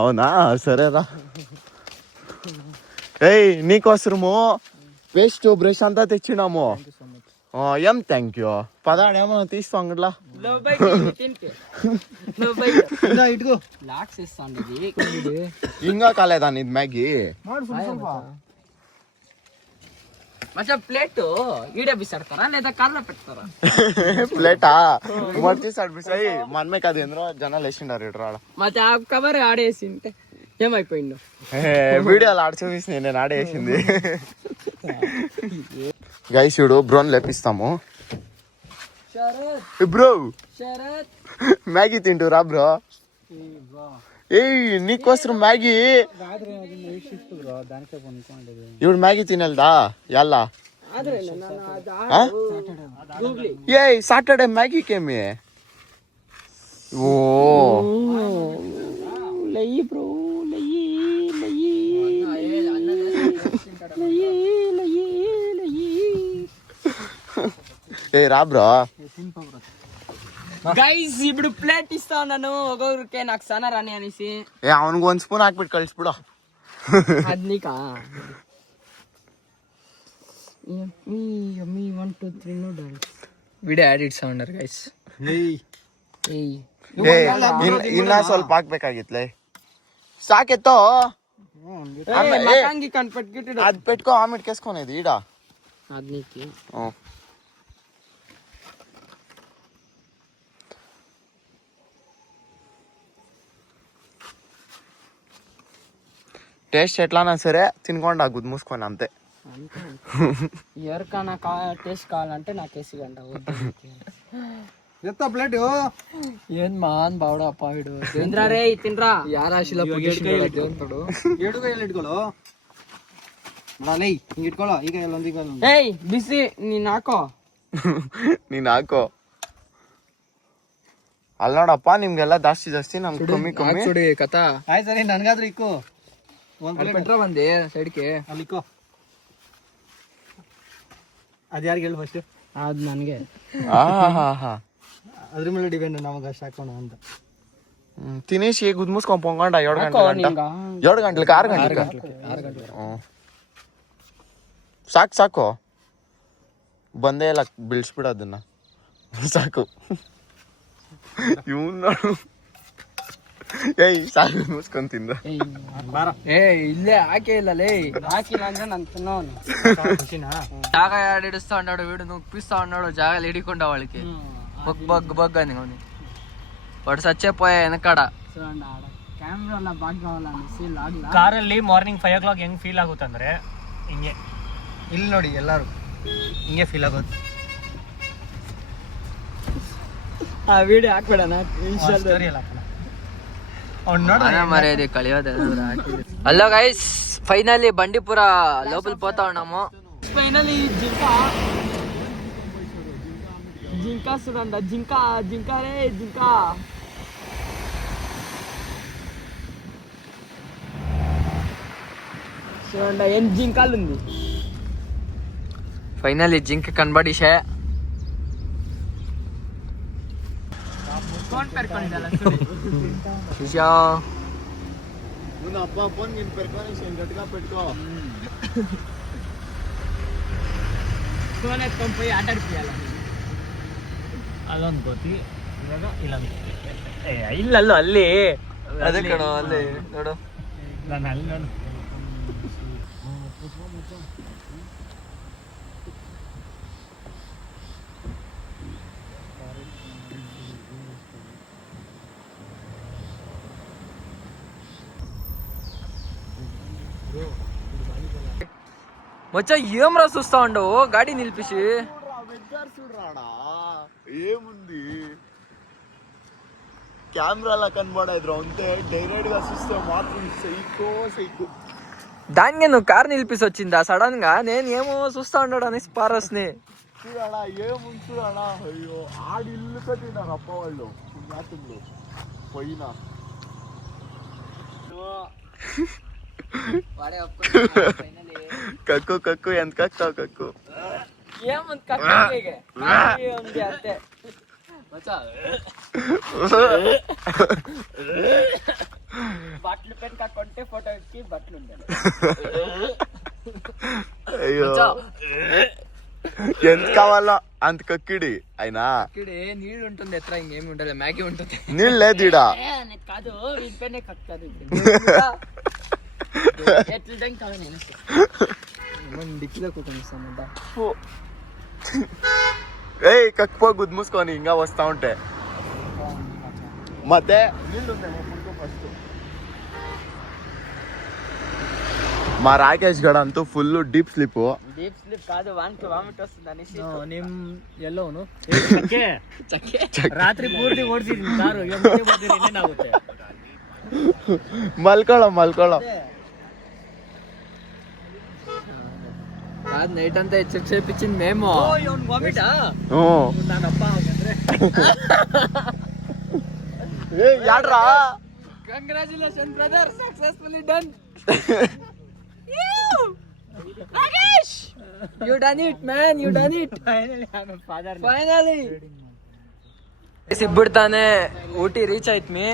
అవునా సరేరా. ఏయ్ నీకోసరము పేస్ట్ బ్రష్ అంతా తెచ్చినాము. ఏం థ్యాంక్ యూ. పదాడేమో తీస్తాం అంగట్లా ఇంకా కాలేదా నీది మ్యాగీ? ప్లేట్ ఈడే బిసాడతారా లేదా కార్లో పెడతారా? ప్లేటా మర్చిస్తాడు బిసాయి మనమే కాదు ఎందులో జనాలు వేసిండారు ఇటు రాడ. ಮತ್ತೆ ఆ కవర్ ఆడేసి ఉంటే ఏమైపోయిండు? వీడియోలు ఆడ చూపిస్తే నేను ఆడేసింది. గైస్ చూడు బ్రోన్ లేపిస్తాము. బ్రో మ్యాగీ తింటురా బ్రో? ఏయ్ నీకోసం మ్యాగీ. ఇప్పుడు మ్యాగీ తినల్దా ఎల్లా? ఏ సాటర్డే మ్యాగీకేమి? ఓ లయ్యి బ్రో ఏ రా బ్రో. గైస్ ఇప్పుడు ప్లేట్ ఇస్తా ఉన్నాను ఒక్కొక్కరికే. నాకు సన రాని అనేసి ఏ ಅವನಿಗೆ 1 ಸ್ಪೂನ್ ಹಾಕ್ಬಿಟ್ಟು ಕಳಿಸ್ಬಿಡು. అది నీకా? 1 2 3 నూడిల్స్ ವಿಡಿಯೋ ಆಡ್ ಇಟ್ ಸೌಂಡರ್ ಗೈಸ್. ಇನ್ನ ಸ್ವಲ್ಪ ಹಾಕ್ಬೇಕಾಗಿತ್ಲೆ. ಸಾಕೆತ್ತೋ ಅದ್ ಪೆಟ್ಕೋ ಆಮೇಲೆ ಕೆಸ್ಕೊನೇది ఈడ. అది నీకి టేస్ట్ ఎట్లానా సరే తినుకోండి గుద్దు మూసుకొని అంతే. ఎవరికైనా టేస్ట్ కావాలంటే నాకు వేసి గంట ಎತ್ತ ಪ್ಲೇಟ್ ಏನ್ ಮಾನ್ ಬಾವಡ ಅಪ್ಪ ಹಿಡು ತಿಂದ್ರಾ ರೇ ತಿನ್ರಾ ಯಾರ ಆಶಿಲ ದೇವಂತಡು 7 ಕೈಯಲ್ಲಿ ಇಟ್ಕೊಳ್ಳೋ ಲೈ ಹಿಂಗೆ ಇಟ್ಕೊಳ್ಳೋ ಈಗ ಎಲ್ಲೊಂದಿಗೆ ಏಯ್ ಬಿಸಿ ನೀನ್ ಹಾಕೋ ಅಲ್ಲಿ ನೋಡಪ್ಪ ನಿಮ್ಗೆಲ್ಲ ಜಾಸ್ತಿ ನಮ್ಗೆ ಕಮ್ಮಿ ಸುಡಿ ಕಥಾ. ಆಯ್ತು ಸರಿ ನನ್ಗಾದ್ರೆ ಇಕ್ಕು ಪೆಟ್ರ ಬಂದೆ ಸೈಡ್ಗೆ ಅಲ್ಲಿ ಇಕ್ಕೋ. ಅದು ಯಾರಿಗೆ ಹೇಳಿ ಫಸ್ಟ್? ಅದು ನನಗೆ. ಅದ್ರ ಮೇಲೆ ಡಿಪೆಂಡ್ ನಮಗೆ ಅಷ್ಟು ಹಾಕೋಣ ಅಂತ. ತಿನೇಶ್ ಈಗ ಉದ್ಮುಸ್ಕೊಂಡ್ ಪೊಂಗೊಂಡ 2 ಗಂಟೆಗೆ 6 ಗಂಟೆಗೆ ಸಾಕು ಬಂದೇ ಇಲ್ಲ ಬಿಳಿಸ್ಬಿಡ ಅದನ್ನ ಸಾಕು. ಇವನ್ ನೋಡು ಏಯ್ ಸಾಕು ಮುಸ್ಕೊಂಡ್ ತಿಂದ. ಏ ಇಲ್ಲೇ ಹಾಕೇ ಇಲ್ಲ ಲೇ. ಹಾಕಿಲ್ಲ ಅಂದ್ರೆ ನಾನು ತಿನ್ನೋನು. ಜಾಗ ಎರಡು ಹಿಡಿಸ್ತಾ ఉన్నాడు వీడు నొప్పిస్తా ఉన్నాడు జాగాలు ಹಿಡಿಕೊಂಡ వాళ్ళకి బగ్ అని వాడు చచ్చిపోయా వెనకాడ. ಕ್ಯಾಮ್ರಾ ಬಾಗ್ ಕಾವಾಲನ್ನಿಸಿ ಲಾಗ್ಲ ಕಾರಲ್ಲಿ ಮಾರ್ನಿಂಗ್ 5 o'clock ಹೆಂಗ್ ಫೀಲ್ ಆಗುತ್ತಂದ್ರೆ ಹಿಂಗೆ ಇಲ್ಲಿ ನೋಡಿ ಎಲ್ಲರೂ ಹಿಂಗೆ ಫೀಲ್ ಆಗೋದು. ಆ ವಿಡಿಯೋ ಹಾಕ್ಬೇಡಣ ಇನ್ಸ್ಟಾದಲ್ಲಿ. మరేది కలియోదే హలో గైస్ ఫైనల్లీ బండిపుర లోపల పోతా ఉన్నాము. ఫైనల్లీ జింక చూడండి, జింక రే జింక. చూడండి ఏం జింకాలు ఉంది. ఫైనల్లీ జింక కనబడిసే. చూసా ముందు అబ్బా ఫోన్ నేను పెట్టుకొని గట్టిగా పెట్టుకో. ಫೋನ್ ಎತ್ಕೊಂಡ್ పోయి ಆಟ ಆಡ್ತೀಯಲ್ಲ ಅಲ್ಲೊಂದು ಗೊತ್ತಿ ಇವಾಗ ಇಲ್ಲೊಂದು ಇಲ್ಲಲ್ಲೋ ಅಲ್ಲಿ ಅದೇ ಕಣೋ ಅಲ್ಲಿ ನೋಡು. ನಾನು ಅಲ್ಲಿ ನೋಡು. మచ్చా ఏం రా చూస్తా ఉండవు గాడి నిలిపిసి. చూడరాడా ఏముంది కెమెరాలా కనబడేది అంతే, డైరెక్ట్ గా చూస్తే మాత్రం సైకో. దానికి నువ్వు కార్ నిలిపిసి వచ్చిందా సడన్ గా? నేను ఏమో చూస్తా ఉన్నాడు అనేసి పారస్ని చూడాడా ఏముంది చూడాడా. అయ్యో ఆడి ఇల్లు కట్టినారు అప్ప వాళ్ళు పుణ్యాతులు పోయినా. కక్కు ఎంత కక్కావు కక్కు. అంతే బట్టలు పెన్ కక్కుంటే ఫోటోకి బట్టలు ఉండాలి. అయ్యో ఎంత కావాలా అంత కక్కిడి అయినా. నీళ్ళు ఉంటుంది ఎట్లా ఇంకేమి ఉంటుంది, మ్యాగీ ఉంటుంది. నీళ్ళు లేదు ఈడ. కాదు ఇంట్లోనే కక్కదు ఎట్లా కాదు. నేను డిక్కీలో కూర్చొనిస్తానంట. ఏయ్ కక్కుపో గుద్దు మూసుకొని ఇంకా వస్తా ఉంటే ಮತ್ತೆ నీళ్ళు ఉన్నాయి ఫస్ట్. మా రాకేష్ గడ అంతా ఫుల్ డీప్ స్లిప్ కాదు వానికి వామిట్ వస్తుంది అనేసి ನಿಮ್ ಎಲ್ಲೋನು ರಾತ್ರಿ ಪೂರ್ತಿ ಓಡಿಸಿದೀನಿ ಕಾರು. ಏನಾಗುತ್ತೆ మల్కోళం కాదు నైట్ అంతా చెక్ చేయించింది మేము. వామిటా ನಾನಪ್ಪ ಅಂದ್ರೆ యాడ్రా. Congratulation brother, successfully done. You done it man, you done it. Finally. ఇప్పుడు ತಾನೇ ಊಟಿ ರೀಚ್ ಆಯ್ತು.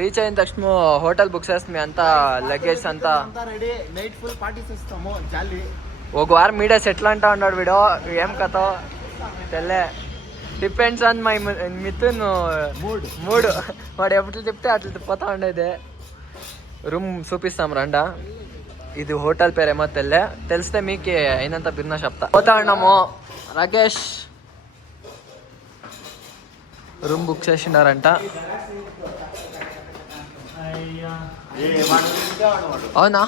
ರೀಚ್ అయిన ತಕ್ಷಣ ಹೋಟೆಲ್ ಬುಕ್ చేస్తుంది అంతా లగేజ్ అంతా రెడీ. నైట్ ఫుల్ పార్టీస్ ఇస్తాము జాలి. ఒక వారం మీడియా సెటిల్ అంటా ఉన్నాడు వీడు. ఏం కథో తెల్లే. Depends on my Mithun mood. వాడు ఎప్పుడు చెప్తే అట్లా తిప్పుతా ఉండేది. రూమ్ చూపిస్తాం రండా. ఇది హోటల్ పేరేమో తెలిస్తే మీకు అయినంత భిన్న చెప్తా. పోతా ఉన్నాము. రాకేష్ రూమ్ బుక్ చేసినారంట. అవునా?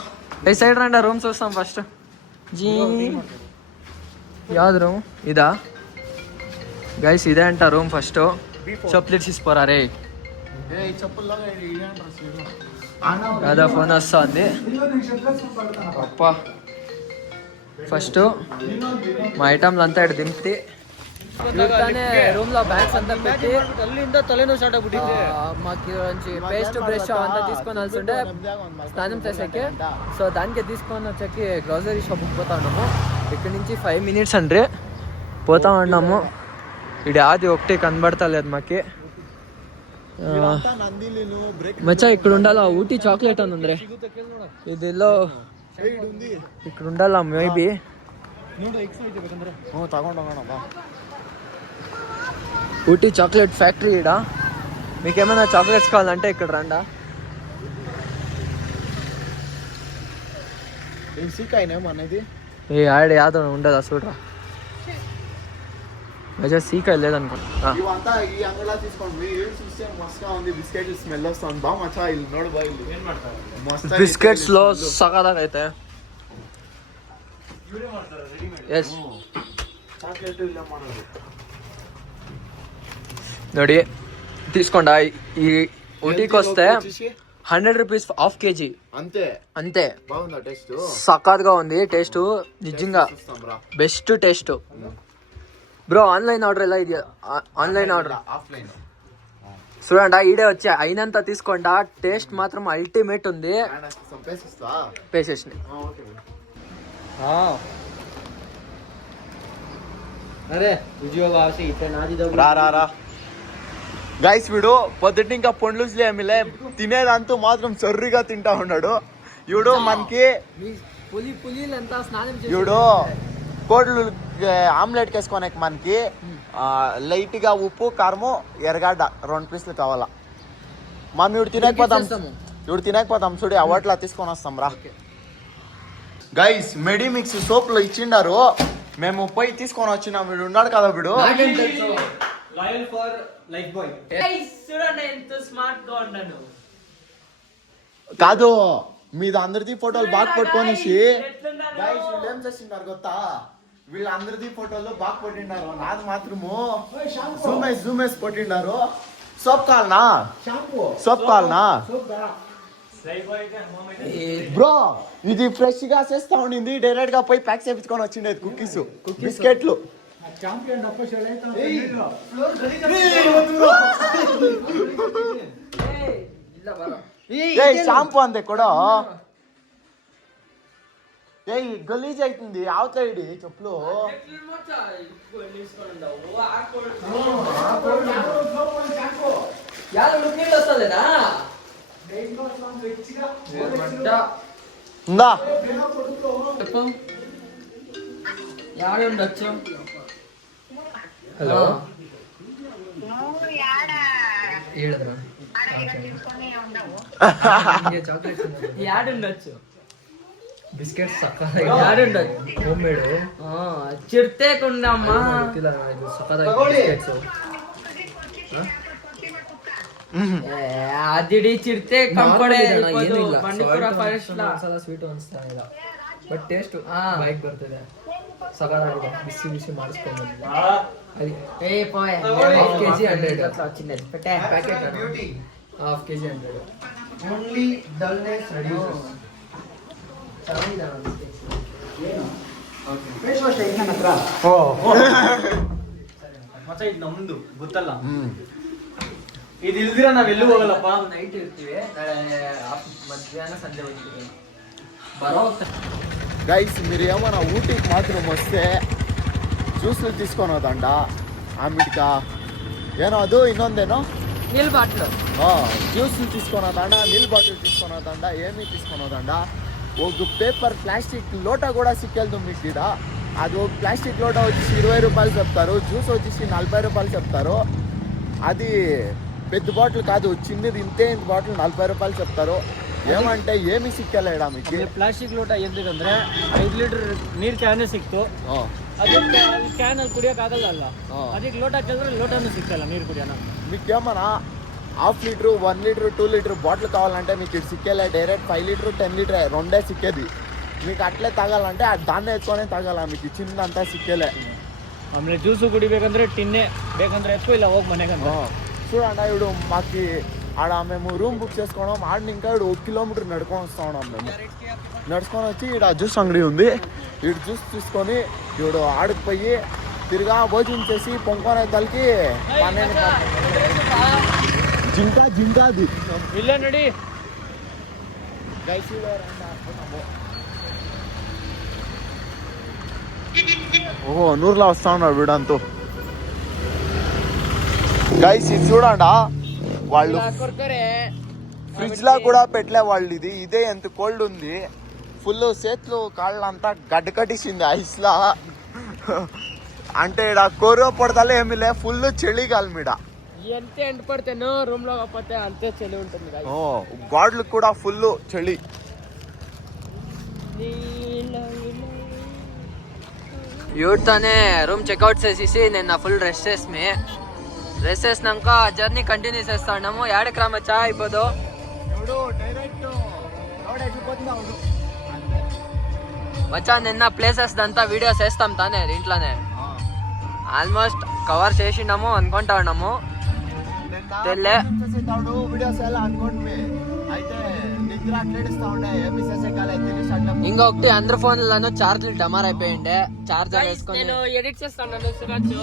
ఏ సైడ్ రండి రూమ్ చూస్తాం ఫస్ట్. జీ యాద్ రూమ్ ఇదా గైస్? ఇదే అంట రూమ్. ఫస్ట్ చెప్పులు తీసిపోరా రే. అదా ఫోన్ వస్తుంది. అప్పా ఫస్ట్ మా ఐటమ్లు అంతా ఇక్కడ దింపి రూమ్ లో బ్యాగ్స్ అంతా పెట్టి ಅಲ್ಲಿಂದ ತಲೆನೋವು ಸ್ಟಾರ್ಟ್ ಆಗ್ಬಿಟ್ಟಿದೆ. మాకు పేస్ట్ బ్రష్ అంతా తీసుకొని వస్తుంటే స్నానం చేసాకే. సో దానికి తీసుకొని వచ్చాకి గ్రోసరీ షాప్కి పోతా ఉన్నాము. ఇక్కడ నుంచి 5 minutes అంటే పోతా ఉన్నాము. ఇది అది ఒకటి కనబడతా లేదు మాకి. మచ్చా ఇక్కడ ఉండాలా ఊటీ చాక్లెట్ అని ఉందిరే. ఇదిలో ఇక్కడ ఉండాలా మేబీ. ఊటీ చాక్లెట్ ఫ్యాక్టరీ ఇడా. మీకేమైనా చాక్లెట్స్ కావాలంటే ఇక్కడ రండా. ఏ ఆడ యాదో ఉండదా చూడరా. మజా సీకాయ లేదనుకుంటా. ఈ అంగలా తీసుకోండి. బిస్కెట్ స్మెల్ వస్తుంది బా మచ్చా. ಇಲ್ಲಿ ನೋಡು ಬಾ ಇಲ್ಲಿ బిస్కెట్స్ లో సగదాగా అయితే ఎస్ ನೋಡಿ తీసుకోండా. ఊటీకి వస్తే 100 రూపీస్ హాఫ్ కేజీ అంతే. అంతే. బాగుందా టేస్ట్? సకాత్గా ఉంది టేస్ట్, నిజంగా best taste bro. Online order ఎలా ఇది? ఆన్లైన్ ఆర్డర్ ఆఫ్లైన్ చూడండి, ఈడే వచ్చా అయినంత తీసుకోండి. టేస్ట్ మాత్రం అల్టిమేట్ ఉంది. పేసేసి अरे तुझी वावसे इथे ना दी రా గైస్, వీడు పొద్దుట ఇంకా పండ్లులే ఏమిలే, తినేదంతా మాత్రం చర్రిగా తింటా ఉన్నాడు. వీడు మనకి వీడు కోళ్ళు ఆమ్లెట్ వేసుకోనికి మనకి లైట్ గా ఉప్పు కారము ఎర్రగడ్డ 2 పీసులు కావాలా. మనం ఇప్పుడు తినకపోతాం చూడు, అవట్లా తీసుకొని వస్తాం రా. గైస్ మెడిమిక్స్ సోప్ లో ఇచ్చిండారు, మేము పోయి తీసుకొని వచ్చినాం. వీడు ఉన్నాడు కదా వీడు, లాయల్ ఫర్ లైఫ్ బాయ్. చూడండి ఎంత స్మార్ట్ గా ఉన్నాను. కాదు మీద అందరిది ఫోటోలు బాగా పట్టుకొని ఏం చేస్తున్నారు గొత్తా, వీళ్ళందరిది ఫోటోలు బాగా పట్టిండారు, నాది మాత్రము జూమేస్ పట్టిండారు. సోప్ కావాలనా? సోప్ కావాలనా బ్రో? ఇది ఫ్రెష్ గా చేస్తా ఉండింది, డైరెక్ట్ గా పోయి ప్యాక్ చేపించుకొని వచ్చిండేది. కుక్కీస్ బిస్కెట్లు షాంపూ అంతే కూడా. ఏ గలీజ్ అవుతుంది అవుతాయి చెప్పులు. ఉందా యాడుండొచ్చు? హలో యాడుండొచ్చు? బిస్కెట్స్ యాడుండొచ్చు? హోమ్ మేడ్ చిర్తే కుండమ్మా. ಅದಿಡಿ ಚಿರ್ತೆ ಕಂಪಡೆ ಬಂಡಿಪುರ ಫಾರೆಸ್ಟ್ ಮಸಾಲ ಸ್ವೀಟ್ ಅನ್ಸ್ತಾ ಇಲ್ಲ, ಬಟ್ ಟೇಸ್ಟ್ ಬೈಕ್ ಬರ್ತದೆ. ಸಗದಾಗಿದೆ, ಬಿಸಿ ಬಿಸಿ ಮಾಡಿಸ್ಕೊಂಡು ಏ ಪೋಯ್ ಹಾಫ್ ಕೆಜಿ 100 ಚಿನ್ನದ ಪೆಟ್ಟೆ packet half KG 100 only dullness reduces. Face wash ಐತೆ ನನ್ನ ಹತ್ರ. ಮಚ್ಚ ಇದು ನಮ್ದು ಗೊತ್ತಲ್ಲ, ಇದು ಇಲ್ದಿರ ನಾವ್ ಎಲ್ಲೂ ಹೋಗಲ್ಲಪ್ಪ. ನೈಟ್ ಇರ್ತೀವಿ, ಮಧ್ಯಾಹ್ನ ಸಂಜೆ ಹೋಗ್ತೀವಿ. గైస్ మీరు ఏమైనా ఊటీకి మాత్రం వస్తే జ్యూస్లు తీసుకొని వదండ, ఆమెటికా ಏನೋ ಅದು ಇನ್ನೊಂದೇನೋ ನೀಲ್ ಬಾಟ್ಲು ಜ್ಯೂಸ್లు తీసుకొని వదండ, నీళ్ళు బాటిల్ తీసుకొని వదండ, ఏమీ తీసుకొని వదండ. ఒక పేపర్ ప్లాస్టిక్ లోటా కూడా సిక్కెళ్దు మీకు ఇక్కడ. అది ఒక ప్లాస్టిక్ లోటా వచ్చేసి 20 రూపాయలు చెప్తారు, జ్యూస్ వచ్చేసి 40 రూపాయలు చెప్తారు. అది పెద్ద బాటిల్ కాదు, చిన్నది ఇంత బాటిల్ 40 రూపాయలు చెప్తారు. ఏమంటే ఏమి ಸಿಕ್ಕಲ್ಲ మీకు. ಪ್ಲಾಸ್ಟಿಕ್ ಲೋಟ ಎಂದಿಗಂದ್ರೆ 5 ಲೀಟರ್ ನೀರ್ ಕ್ಯಾನ್ ಸಿಕ್ತು, ಅದಕ್ಕೆ ಕ್ಯಾನ್ ಅಲ್ಲಿ ಕುಡಿಯಕ್ ಆಗಲ್ಲ. ಅದಕ್ಕೆ ಲೋಟ ಕೇಳಿದ್ರೆ ಲೋಟನೂ ಸಿಕ್ಕಲ್ಲ ನೀರು ಕುಡಿಯೋಣ. మీకు ఏమన్నా 1/2 లీటర్ 1 లీటర్ 2 లీటర్ బాటిల్ కావాలంటే మీకు ఇది సిక్కేలే. డైరెక్ట్ 5 లీటర్ 10 లీటర్ రెండే సిక్కేది. మీకు అట్లే తాగాలంటే దాన్ని ఎత్తుకొనే తాగాల, మీకు చిన్నదంతా సిక్కేలే. ಆಮೇಲೆ ಜ್ಯೂಸು ಕುಡಿಬೇಕಂದ್ರೆ ಟಿನ್ನೆ ಬೇಕಂದ್ರೆ ಎತ್ಕೊ, ಇಲ್ಲ ಹೋಗಿ ಮನೆಗೆ. చూడండి ఇప్పుడు మాకు ఆడ మేము రూమ్ బుక్ చేసుకోవడం, ఆడిని ఇంకా ఇక్కడ 1 కిలోమీటర్ నడుకొని వస్తా ఉన్నాం. మేము నడుచుకొని వచ్చి ఇక్కడ జ్యూస్ అంగడి ఉంది, ఇక్కడ జ్యూస్ తీసుకొని ఇప్పుడు ఆడికి పోయి తిరిగా భోజనం చేసి పొంకొని తలకి జింకాది ಇಲ್ಲ ನೋಡಿ ఓహో నూరులా వస్తా ఉన్నాడు వీడంతా. గైస్ ఇది చూడండి, వాళ్ళు ఫ్రిడ్జ్ లా కూడా పెట్టలే వాళ్ళు. ఇదే ఎంత కోల్డ్ ఉంది, ఫుల్ చేతులు కాళ్ళంతా గడ్డ కట్టేసింది ఐస్ లా. అంటే ఇక్కడ కోరో పడతలే ఏమి లే, ఫుల్ చలిగాలి మీడ. ఎంత ఎండ పడితేనో రూమ్ లో కాకపోతే అంతే చలి ఉంటుంది. గాడ్లు కూడా ఫుల్ చలి. ಇವ್ರು ತಾನೇ ರೂಮ್ ಚೆಕ್ಔಟ್ చేసేసి నిన్న ఫుల్ రెస్ట్ చేసినాక జర్నీ కంటిన్యూ చేస్తాము. 2 గ్రామ చా అయిపోదు వచ్చా. నిన్న ప్లేసెస్ దంతా వీడియోస్ వేస్తాం తానే దీంట్లోనే. ఆల్మోస్ట్ కవర్ చేసినాము అనుకుంటా ఉన్నాము. తెల్లే చేసేటాడు వీడియోస్ ఎలా అనుకోండి అయితే నిద్ర అట్లేడిస్తా ఉండే ఏమి చేసేకాలే తిరిగి అట్లా ఇంకొకటి అందరి ఫోన్లను చార్జర్లు డమార్ అయిపోయిండే చార్జర్ వేసుకొని నేను ఎడిట్ చేస్తాను చూడొచ్చు.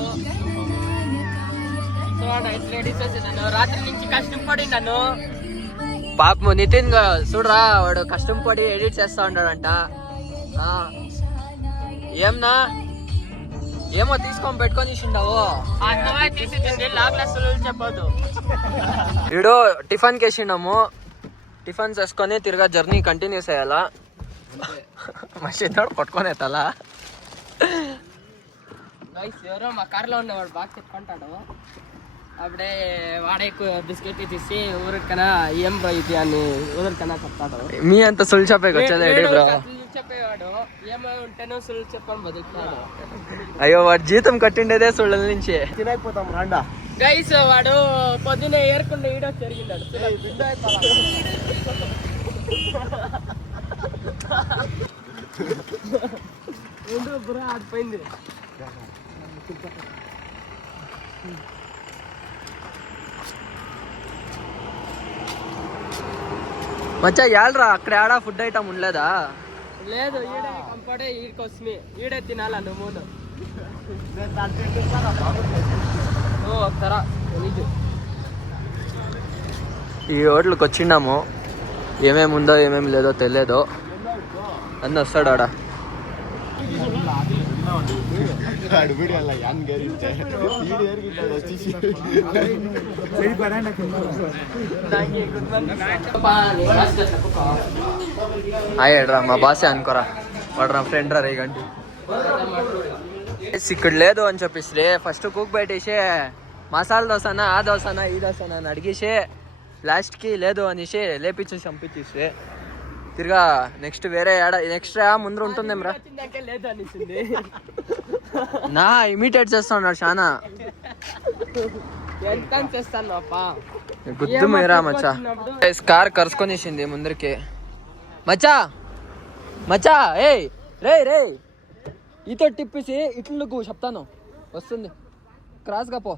ఇట్లా ఎడిట్ చేసేదాను రాత్రి నుంచి కష్టపడి నన్ను. పాపము నితిన్ చూడరా వాడు కష్టం పడి ఎడిట్ చేస్తా ఉన్నాడంట. ఏమన్నా ఏమో తీసుకొని పెట్టుకొని ఇచ్చిండావు. అన్నమే తీసి లాక్ లెస్సలు చెప్పదు. వీడు టిఫిన్ కేసిండాము. టిఫిన్ చేసుకొని తిరగా జర్నీ కంటిన్యూ చేయాలా. మషిన్ కొట్టుకొని ఎత్తాలా. ఎవరో మా కార్లో ఉండేవాడు బాగా చెప్పుకుంటాడు. అప్పుడే వాడే బిస్కెట్ తీసి ఊరికన్నా ఏం ఇది అని ఊరికన్నా చెప్తాడు. మీ అంత సుల్ చెప్పేకి వచ్చేది బ్రో. చెప్పేవాడు ఏమో ఉంటేనో సుళ్ళు చెప్పని బతుకుతాడు. అయ్యో వాడు జీతం కట్టిండేదే సుళ్ళ నుంచి. తినైపోతాం రాండా గైస్ వాడు పొద్దున్నే ఏరుకుండా ఈడో జరిగిందాడు. ఆడిపోయింది. మచ్చా ఏళ్ళరా అక్కడ ఆడ ఫుడ్ ఐటమ్ ఉండలేదా? లేదు ఈడే కంపడే ఈడికొస్తుంది. ఈడే తినాలా నువ్వు ఒకసారా. ఈ హోటల్కి వచ్చినాము. ఏమేమి ఉందో ఏమేమి లేదో తెలియదు. అన్న వస్తాడు ఆడ. అయ్యడ్రా మా బాసే అనుకోరా. వాడు నా ఫ్రెండ్ రా రేగంటి. ఇక్కడ లేదు అని చెప్పేసి ఫస్ట్ కుక్ పెట్టేసి మసాలా దోశనా ఆ దోశనా ఈ దోశనా అని అడిగేసి లాస్ట్కి లేదు అనేసి లేపించేసి పంపించేసి తిరిగా నెక్స్ట్ వేరే నెక్స్ట్ ముందర ఉంటుందేమ్రా నా ఇమిటేట్ చేస్తా ఉన్నాడు చాలా. గుద్దు మీరా మచ్చా. కార్ కరుచుకొనిసింది ముందరికి. మచ్చా మచ్చా ఏయ్ రే రే ఈతో టిప్పేసి ఇట్లు నువ్వు చెప్తాను వస్తుంది క్రాస్గా పో.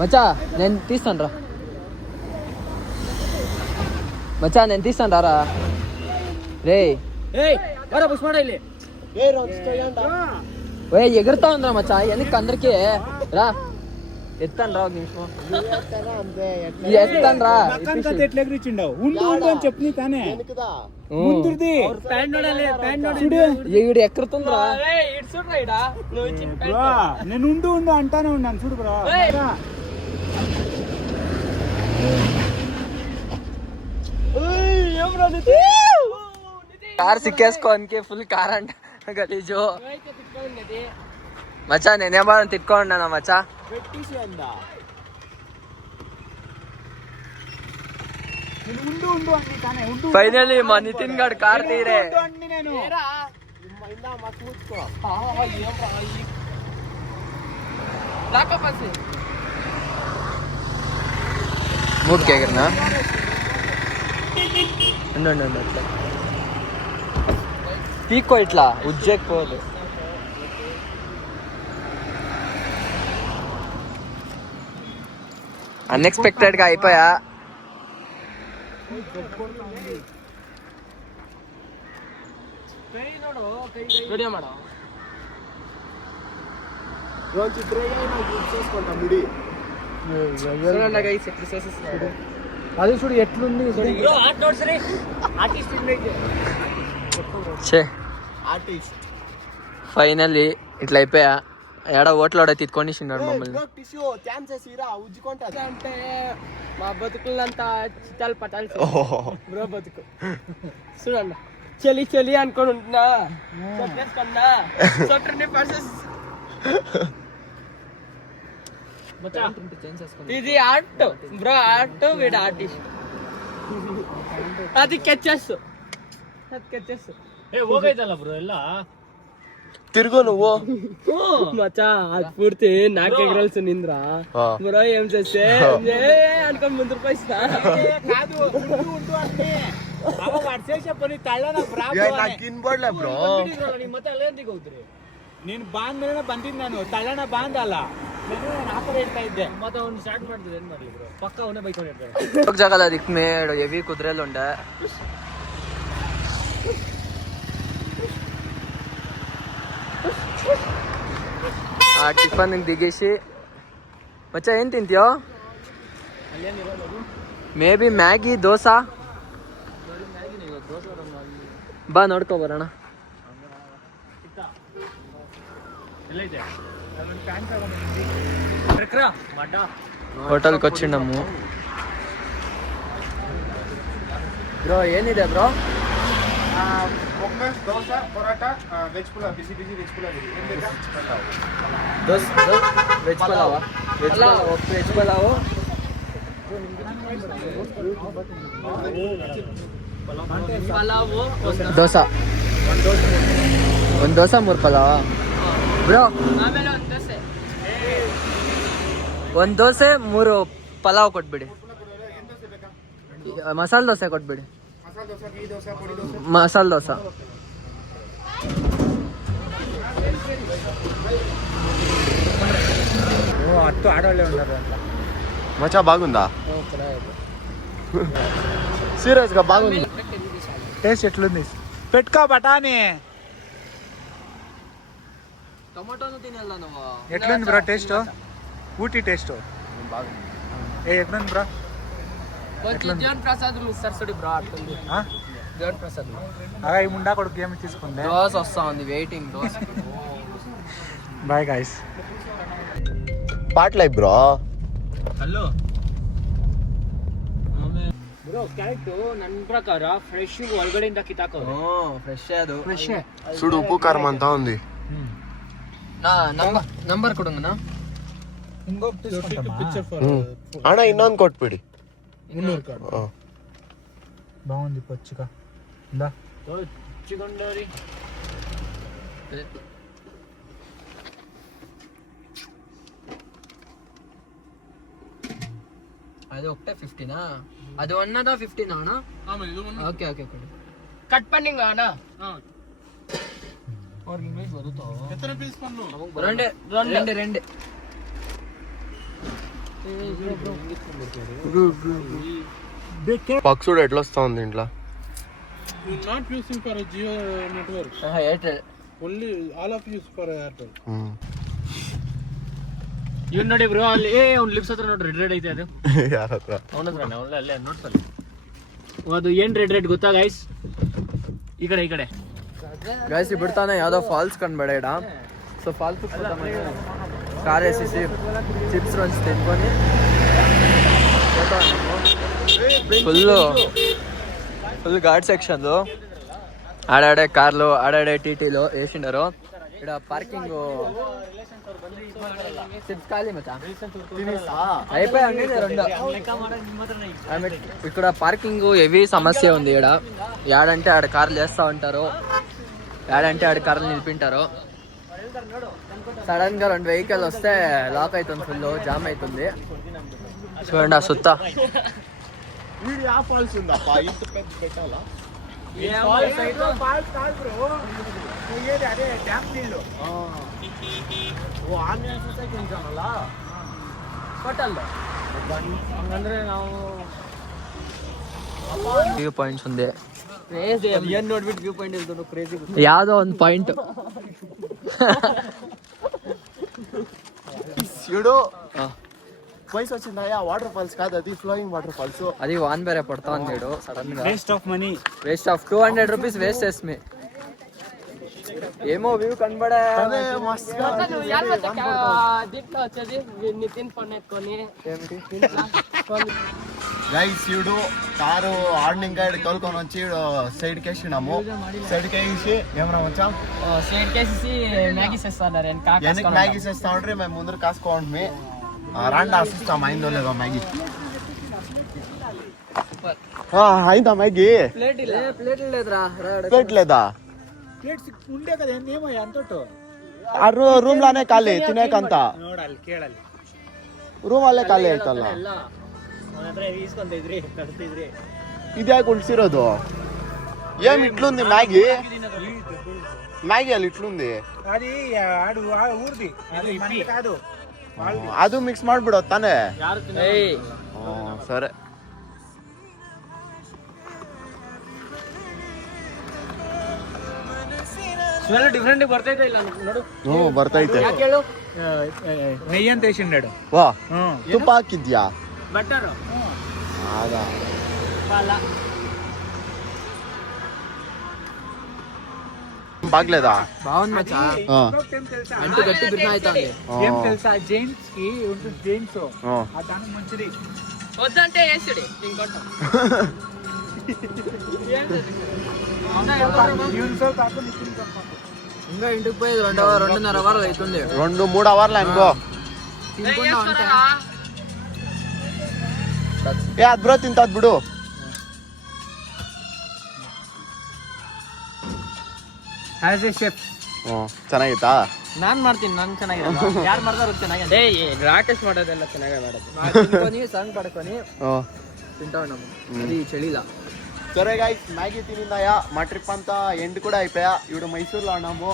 మచ్చా నేను తీస్తాను రా. మచ్చా నేను తీస్తాను రారా. రే ఎగురుతా ఉందిరా మచ్చా వెనక్కి అందరికి రా. ఎత్తాను రా ఒక నిమిషం. ఎత్తాను రా. ఈడు ఎక్కడుతుందిరా. నేను ఉండు అంటానే ఉన్నాను చూడు బ్రో. కార్ సిక్కేసుకోనికి ఫుల్ కార్ అంట గలీజు. మచ్చా నేనేమో తిట్టుకోండి మచ్చా. ఫైనల్లీ మా నితిన్ గారు కార్ తీరే. మూడ్ కేకర్నా అట్లా తీక్కో ఇట్లా ఉజ్జెక్కోదు. అన్ఎక్స్పెక్టెడ్ గా అయిపోయా. అది చూడు ఎట్లుంది. ఫైనల్లీ ఇట్లా అయిపోయా. ఏడ ఓట్లోడ తిట్టుకొని మమ్మల్ని. అంటే మా బతుకులంతా చిత్తాలు పట్టాలి బ్రో బతుకు. చూడండి చలి చలి అనుకొని ఉంటున్నా ఇది ఆర్ట్ బ్రో. ఆర్ట్ వీడు ఆర్టిస్ట్. అది కెచ్చెస్ బ్రో ఎలా తిరుగు నువ్వు మచ్చా. అది పూర్తి నాకు ఎగరాల్సి నింద్రా బ్రో. ఏం చేస్తే అనుకోని ముందు పోయిస్తా కాదు ఉండు అంటే వాడు చేసే పని తళ్ళ బ్రో. మొత్తం దిగవుతుంది. ನೀನು ಬಾಂದ್ ಮೇಲೆ ಬಂದಿದ್ದು ನಾನು ತಳ್ಳಣ ಬಾಂದ್ ಅಲ್ಲ ನಾನು ಆ ಕಡೆ ಇರ್ತಾ ಇದ್ದೆ ಮತ್ತೆ ಅವ್ನು ಸ್ಟಾರ್ಟ್ ಮಾಡ್ತಿದ್ದೆ ಏನ್ ಮಾಡ್ಲಿ ಬ್ರೋ ಪಕ್ಕ ಅವನೇ ಬೈಕೊಂಡಿರ್ತಾರೆ ಜಾಗಲ್ಲ ದಿಕ್ಮೇಡು ಹೆವಿ ಕುದುರೆಲುಂಡೆ ಆ ಟಿಫನ್ ದಿಗಿಸಿ ಮಚ್ಚ ಏನ್ ತಿಂತೀಯೋ ಮೇ ಬಿ ಮ್ಯಾಗಿ ದೋಸಾ ಬಾ ನೋಡ್ಕೊ ಬರೋಣ ಎಲ್ಲೈತೆ ಮಡ್ಡ ಹೋಟೆಲ್ಗೆ వచ్చి ನಮ್ಮ ಬ್ರೋ ಏನಿದೆ ಬ್ರೋ ದೋಸೆ ಪರೋಟ ವೆಜ್ ಪುಲಾವ್ ಬಿಸಿ veg pulao veg pulao veg pulao pulao dosa ಒಂದು ದೋಸೆ 3 ಪಲಾವ ಬ್ರೋ ಆಮೇಲೆ ಒಂದು ಒಂದು ದೋಸೆ ದೋಸೆ 3 ಪಲಾವ್ ಕೊಟ್ಬಿಡಿ ಮಸಾಲೆ ದೋಸೆ ಕೊಟ್ಬಿಡಿ ಮಸಾಲೆ ದೋಸೆ ಹತ್ತು ఆడవాళ్ళే ఉన్నారు ಅಂತ మచా బాగుందా సీరియస్ గా బాగుంది టేస్ట్ ఎట్లుంది పెట్టుకో బఠానీ ಟೊಮೊಟೊನು ತಿನ್ನಲ್ಲ ನಾವು ఎట్లుంది బ్రో టేస్ట్ ఊటీ టేస్ట్ ఏ ఎట్లుంది బ్రో జీవన్ ప్రసాద్ మిస్టర్ సుడి బ్రో అట్లుంది జీవన్ ప్రసాద్ ఆగా ఈ ముండా కొడుకు ఏమి తీసుకుందే దోశ వస్తా ఉంది వెయిటింగ్ దోశ బాయ్ గైస్ పాటలై బ్రో ಹಲೋ ಬ್ರೋ ಕ್ಯಾರೆಟ್ ನನ್ನ ಪ್ರಕಾರ ಫ್ರೆಶ್ ಒಳಗಡೆಯಿಂದ ಕಿತ್ತಾಕೋರು ಫ್ರೆಶ್ ಅದು చూడు ఉప్పు కారం అంతా ఉంది ನಂಬರ್ ಕೊಡುಂಗನಾ అಣ್ಣ ಇನ್ನೊಂದು ಕೊಟ್ಬಿಡಿ బాగుంది పచ్చిగా ఇందా ಚಿಕಂಡರಿ ಅದು ಒಟ್ಟೆ 15ನಾ ಅದು ಒನ್ನದ 15 ಅಣ್ಣ ಓಕೆ ಓಕೆ ಕೊಡಿ ಕಟ್ ಪನ್ನಿಂಗ ಅಣ್ಣ ಅವ್ರಿಗೆ ಇಂಗ್ಲೀಷ್ ಬರುತ್ತೋ రెండు పక్షుడు ఎట్లా వస్తా ఉంది ఇంట్లో not using for Jio network Airtel only all of use for Airtel ಇವ್ನು ನೋಡಿ ಬ್ರೋ ಅಲ್ಲಿ ಅವ್ನ ಲಿಪ್ಸ್ ಹತ್ರ ನೋಡಿ ರೆಡ್ ಐತೆ ಅದು ಯಾರ ಹತ್ರ ಅವನ ಹತ್ರನೇ ಅವನ ಅಲ್ಲೇ ನೋಡ್ಸಲ್ಲಿ ಅದು ಏನ್ ರೆಡ್ ಗೊತ್ತಾ ಗೈಸ್ ಈ ಕಡೆ ಗಾಯ್ಸ್ ಬಿಡ್ತಾನೆ ಯಾವ್ದೋ ಫಾಲ್ಸ್ ಕಂಡ್ಬೇಡ ಇಡ ಸೊ ಫಾಲ್ಸ್ ಕಾರ್ ಎಸಿಸಿ ಚಿಪ್ಸ್ ರಂಚ್ ತಿನ್ಕೊಂಡು ಫುಲ್ ಗಾರ್ಡ್ ಸೆಕ್ಷನ್ದು ಆಡಾಡೆ ಕಾರ್ಲು ಆಡಾಡೆ ಟಿಟಿಲು ಏಷಿಂಡರು ಇಡ ಪಾರ್ಕಿಂಗು ಚಿಪ್ಸ್ ಖಾಲಿ ಮಚ್ಚ అయిపోయి అంగడి రెండు ఇక్కడ పార్కింగ్ హెవీ సమస్య ఉంది ఇక్కడ యాడంటే ఆడ కార్లు వేస్తూ ఉంటారు యాడంటే ఆడ కార్లు నిలిపింటారు సడన్ గా 2 వెహికల్ వస్తే లాక్ అవుతుంది ఫుల్ జామ్ అవుతుంది చూడండి ఆ సుత్త వీడు ఆ ఫాల్స్ ఉందప్ప ఇంత పెద్ద పెట్టాలా ఫాల్స్ కాదు బ్రో పోయేది అదే డ్యామ్ నీళ్ళు ಓ ಆನ್ಲೈನ್ ಸೊಸೈಟಿ ಅಂತಾನಲ್ಲ ಹೋಟೆಲ್ ಹಂಗಂದ್ರೆ ನಾವು ವ್ಯೂ ಪಾಯಿಂಟ್ಸ್ ఉంది ಏನ್ ನೋಡ್ಬಿಟ್ಟು ವ್ಯೂ ಪಾಯಿಂಟ್ ಇಲ್ದು ಕ್ರೇಜಿ ಯಾವ್ದೋ ಒಂದು ಪಾಯಿಂಟ್ చూడు వయసు వచ్చిందా వాటర్ ఫాల్స్ కాదు అది ఫ్లోయింగ్ వాటర్ ఫాల్స్ అది వాన్ ಬೇರೆ ಪಡ್ತಾ ಅಂದೇಡು ಸಡನ್ గా waste of money waste of 200 rupees waste ಎಸ್ಮಿ ఏమో వ్యూ కనబడే ಯಾರು ದಿಟ್ಟು వచ్చేది నితిన్ ఫోన్ ఎత్తుకొని గైస్ చూడు కారు ఆర్నింగ్ గైడ్ తోలుకొని వచ్చి సైడ్ కేసినాము సైడ్ కేసి ఏమన్నా వచ్చాం సైడ్ కేసి మ్యాగీ చేస్తున్నారు వెనక్కి మ్యాగీ చేస్తా ఉంటే మేము ముందర కాసుకోండి రాండి ఆశిస్తాం అయిందో లేదో మ్యాగీ అయిందా మ్యాగీ ಪ್ಲೇಟ್ ಇಲ್ಲದ್ರಾ ప్లేట్ లేదా ಪ್ಲೇಟ್ಸ್ ಉಂಡೆ కదా ಏನೇಮೋ ಅಂತೊಟ್ಟು ಆ ರೂಮ್ ಲಾನೇ ಖಾಲಿ ತಿನ್ನಕಂತ ನೋಡಲ್ಲಿ ಕೇಳಲ್ಲಿ ರೂಮ್ ಅಲ್ಲೇ ಖಾಲಿ ಆಯ್ತಲ್ಲ ಅವನ ಹತ್ರ ಈಸ್ಕೊಂತಿದ್ರಿ ತರ್ತಿದ್ರಿ ಇದ್ಯಾಕೆ ಉಳ್ಸಿರೋದು ఏం ఇట్లుంది మ్యాగీ మ్యాగీ ಅಲ್ಲಿ ఇట్లుంది అది ఆడు ఊరిది అది మనది కాదు. ಅದು ಮಿಕ್ಸ್ ಮಾಡ್ಬಿಡೋ ತಾನೇ. ಯಾರು ಏಯ್ ಸರಿ ಸ್ಮೆಲ್ ಡಿಫ್ರೆಂಟ್ ಬರ್ತೈತೆ ಇಲ್ಲ ನೋಡು. ಹ್ಞೂ ಬರ್ತೈತೆ. ಯಾಕೆ ಹೇಳು? నెయ్యి ಅಂತ వేసిండాడు. ವಾ ತುಪ್ಪ ಹಾಕಿದ್ಯಾ? ಬಟರ್ ಆಗ ಪಾಲ బాగలేదా? బాగుంది మచ్చా. తెలుసా అంటూ గట్టి బిర్నా అవుతుంది. ఏం తెలుసా జెంట్స్ కి ఉంటుంది జెంట్స్ దానికి మంచిది. వద్దంటే వేసుడు ఇంకొంటాం. యూన్సో కాకుండా ఇప్పుడు తప్ప. ఇంకా ఇంటికి పోయి 2-2.5 అవర్లు అవుతుంది. 2-3 అవర్లు అనుకో. తినకుండా ఉంటా. ಏ ಅದ್ ಬ್ರೋ ತಿಂತದ್ ಬಿಡು. ಆಸ್ ಎ ಶೆಫ್ ಚೆನ್ನಾಗಿತ್ತಾ? ನಾನ್ ಮಾಡ್ತೀನಿ, ನನ್ ಚೆನ್ನಾಗಿದೆ. ಯಾರು ಮಾಡ್ತಾರೋ ಚೆನ್ನಾಗಿದೆ. ರಾಕೇಶ್ ಮಾಡೋದೆಲ್ಲ ಚೆನ್ನಾಗೇ ಮಾಡೋದು. తినుకొని సంగ్ పడుకొని తింటా ఉన్నాము. అది చలిలా. సరే గైస్, మ్యాగీ తినిందాయా మా ట్రిప్ అంతా ఎండ్ కూడా అయిపోయా. ఇప్పుడు మైసూర్లో ఉన్నాము.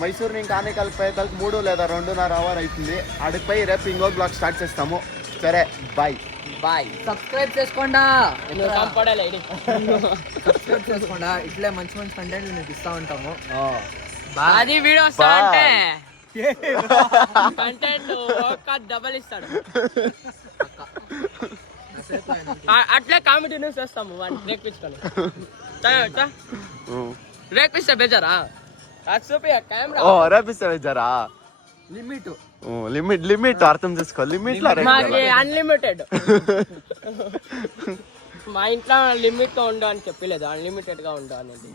మైసూరు నుంచి ఆనేకల్కి పోయేకల్కి 3 లేదా 2.5 అవర్ అవుతుంది. ఆడికి పోయి రేపు ఇంకో బ్లాగ్ స్టార్ట్ చేస్తాము. సరే బాయ్. బాయ్. సబ్స్క్రైబ్ చేసుకోండా. నువ్వు కంపడాలి ఐడి. సబ్స్క్రైబ్ చేసుకోండా. ఇట్లే మంచి మంచి కంటెంట్ మీకు ఇస్తా ఉంటాము. అది వీడియో వస్తా అంటే కంటెంట్ ఒక డబల్ ఇస్తాడు. అట్లే కామెడీ న్యూస్ చేస్తాము. వాడిని రేపిస్తాను. రేపిస్తా బేజారా? అది చూపి కెమెరా. రేపిస్తాడు జరా. లిమిట్ అర్థం చేసుకో. లిమిట్ లో మాది అన్లిమిటెడ్. మా ఇంట్లో లిమిట్ తో ఉండు అని చెప్పలేదు, అన్లిమిటెడ్ గా ఉండు అనేది.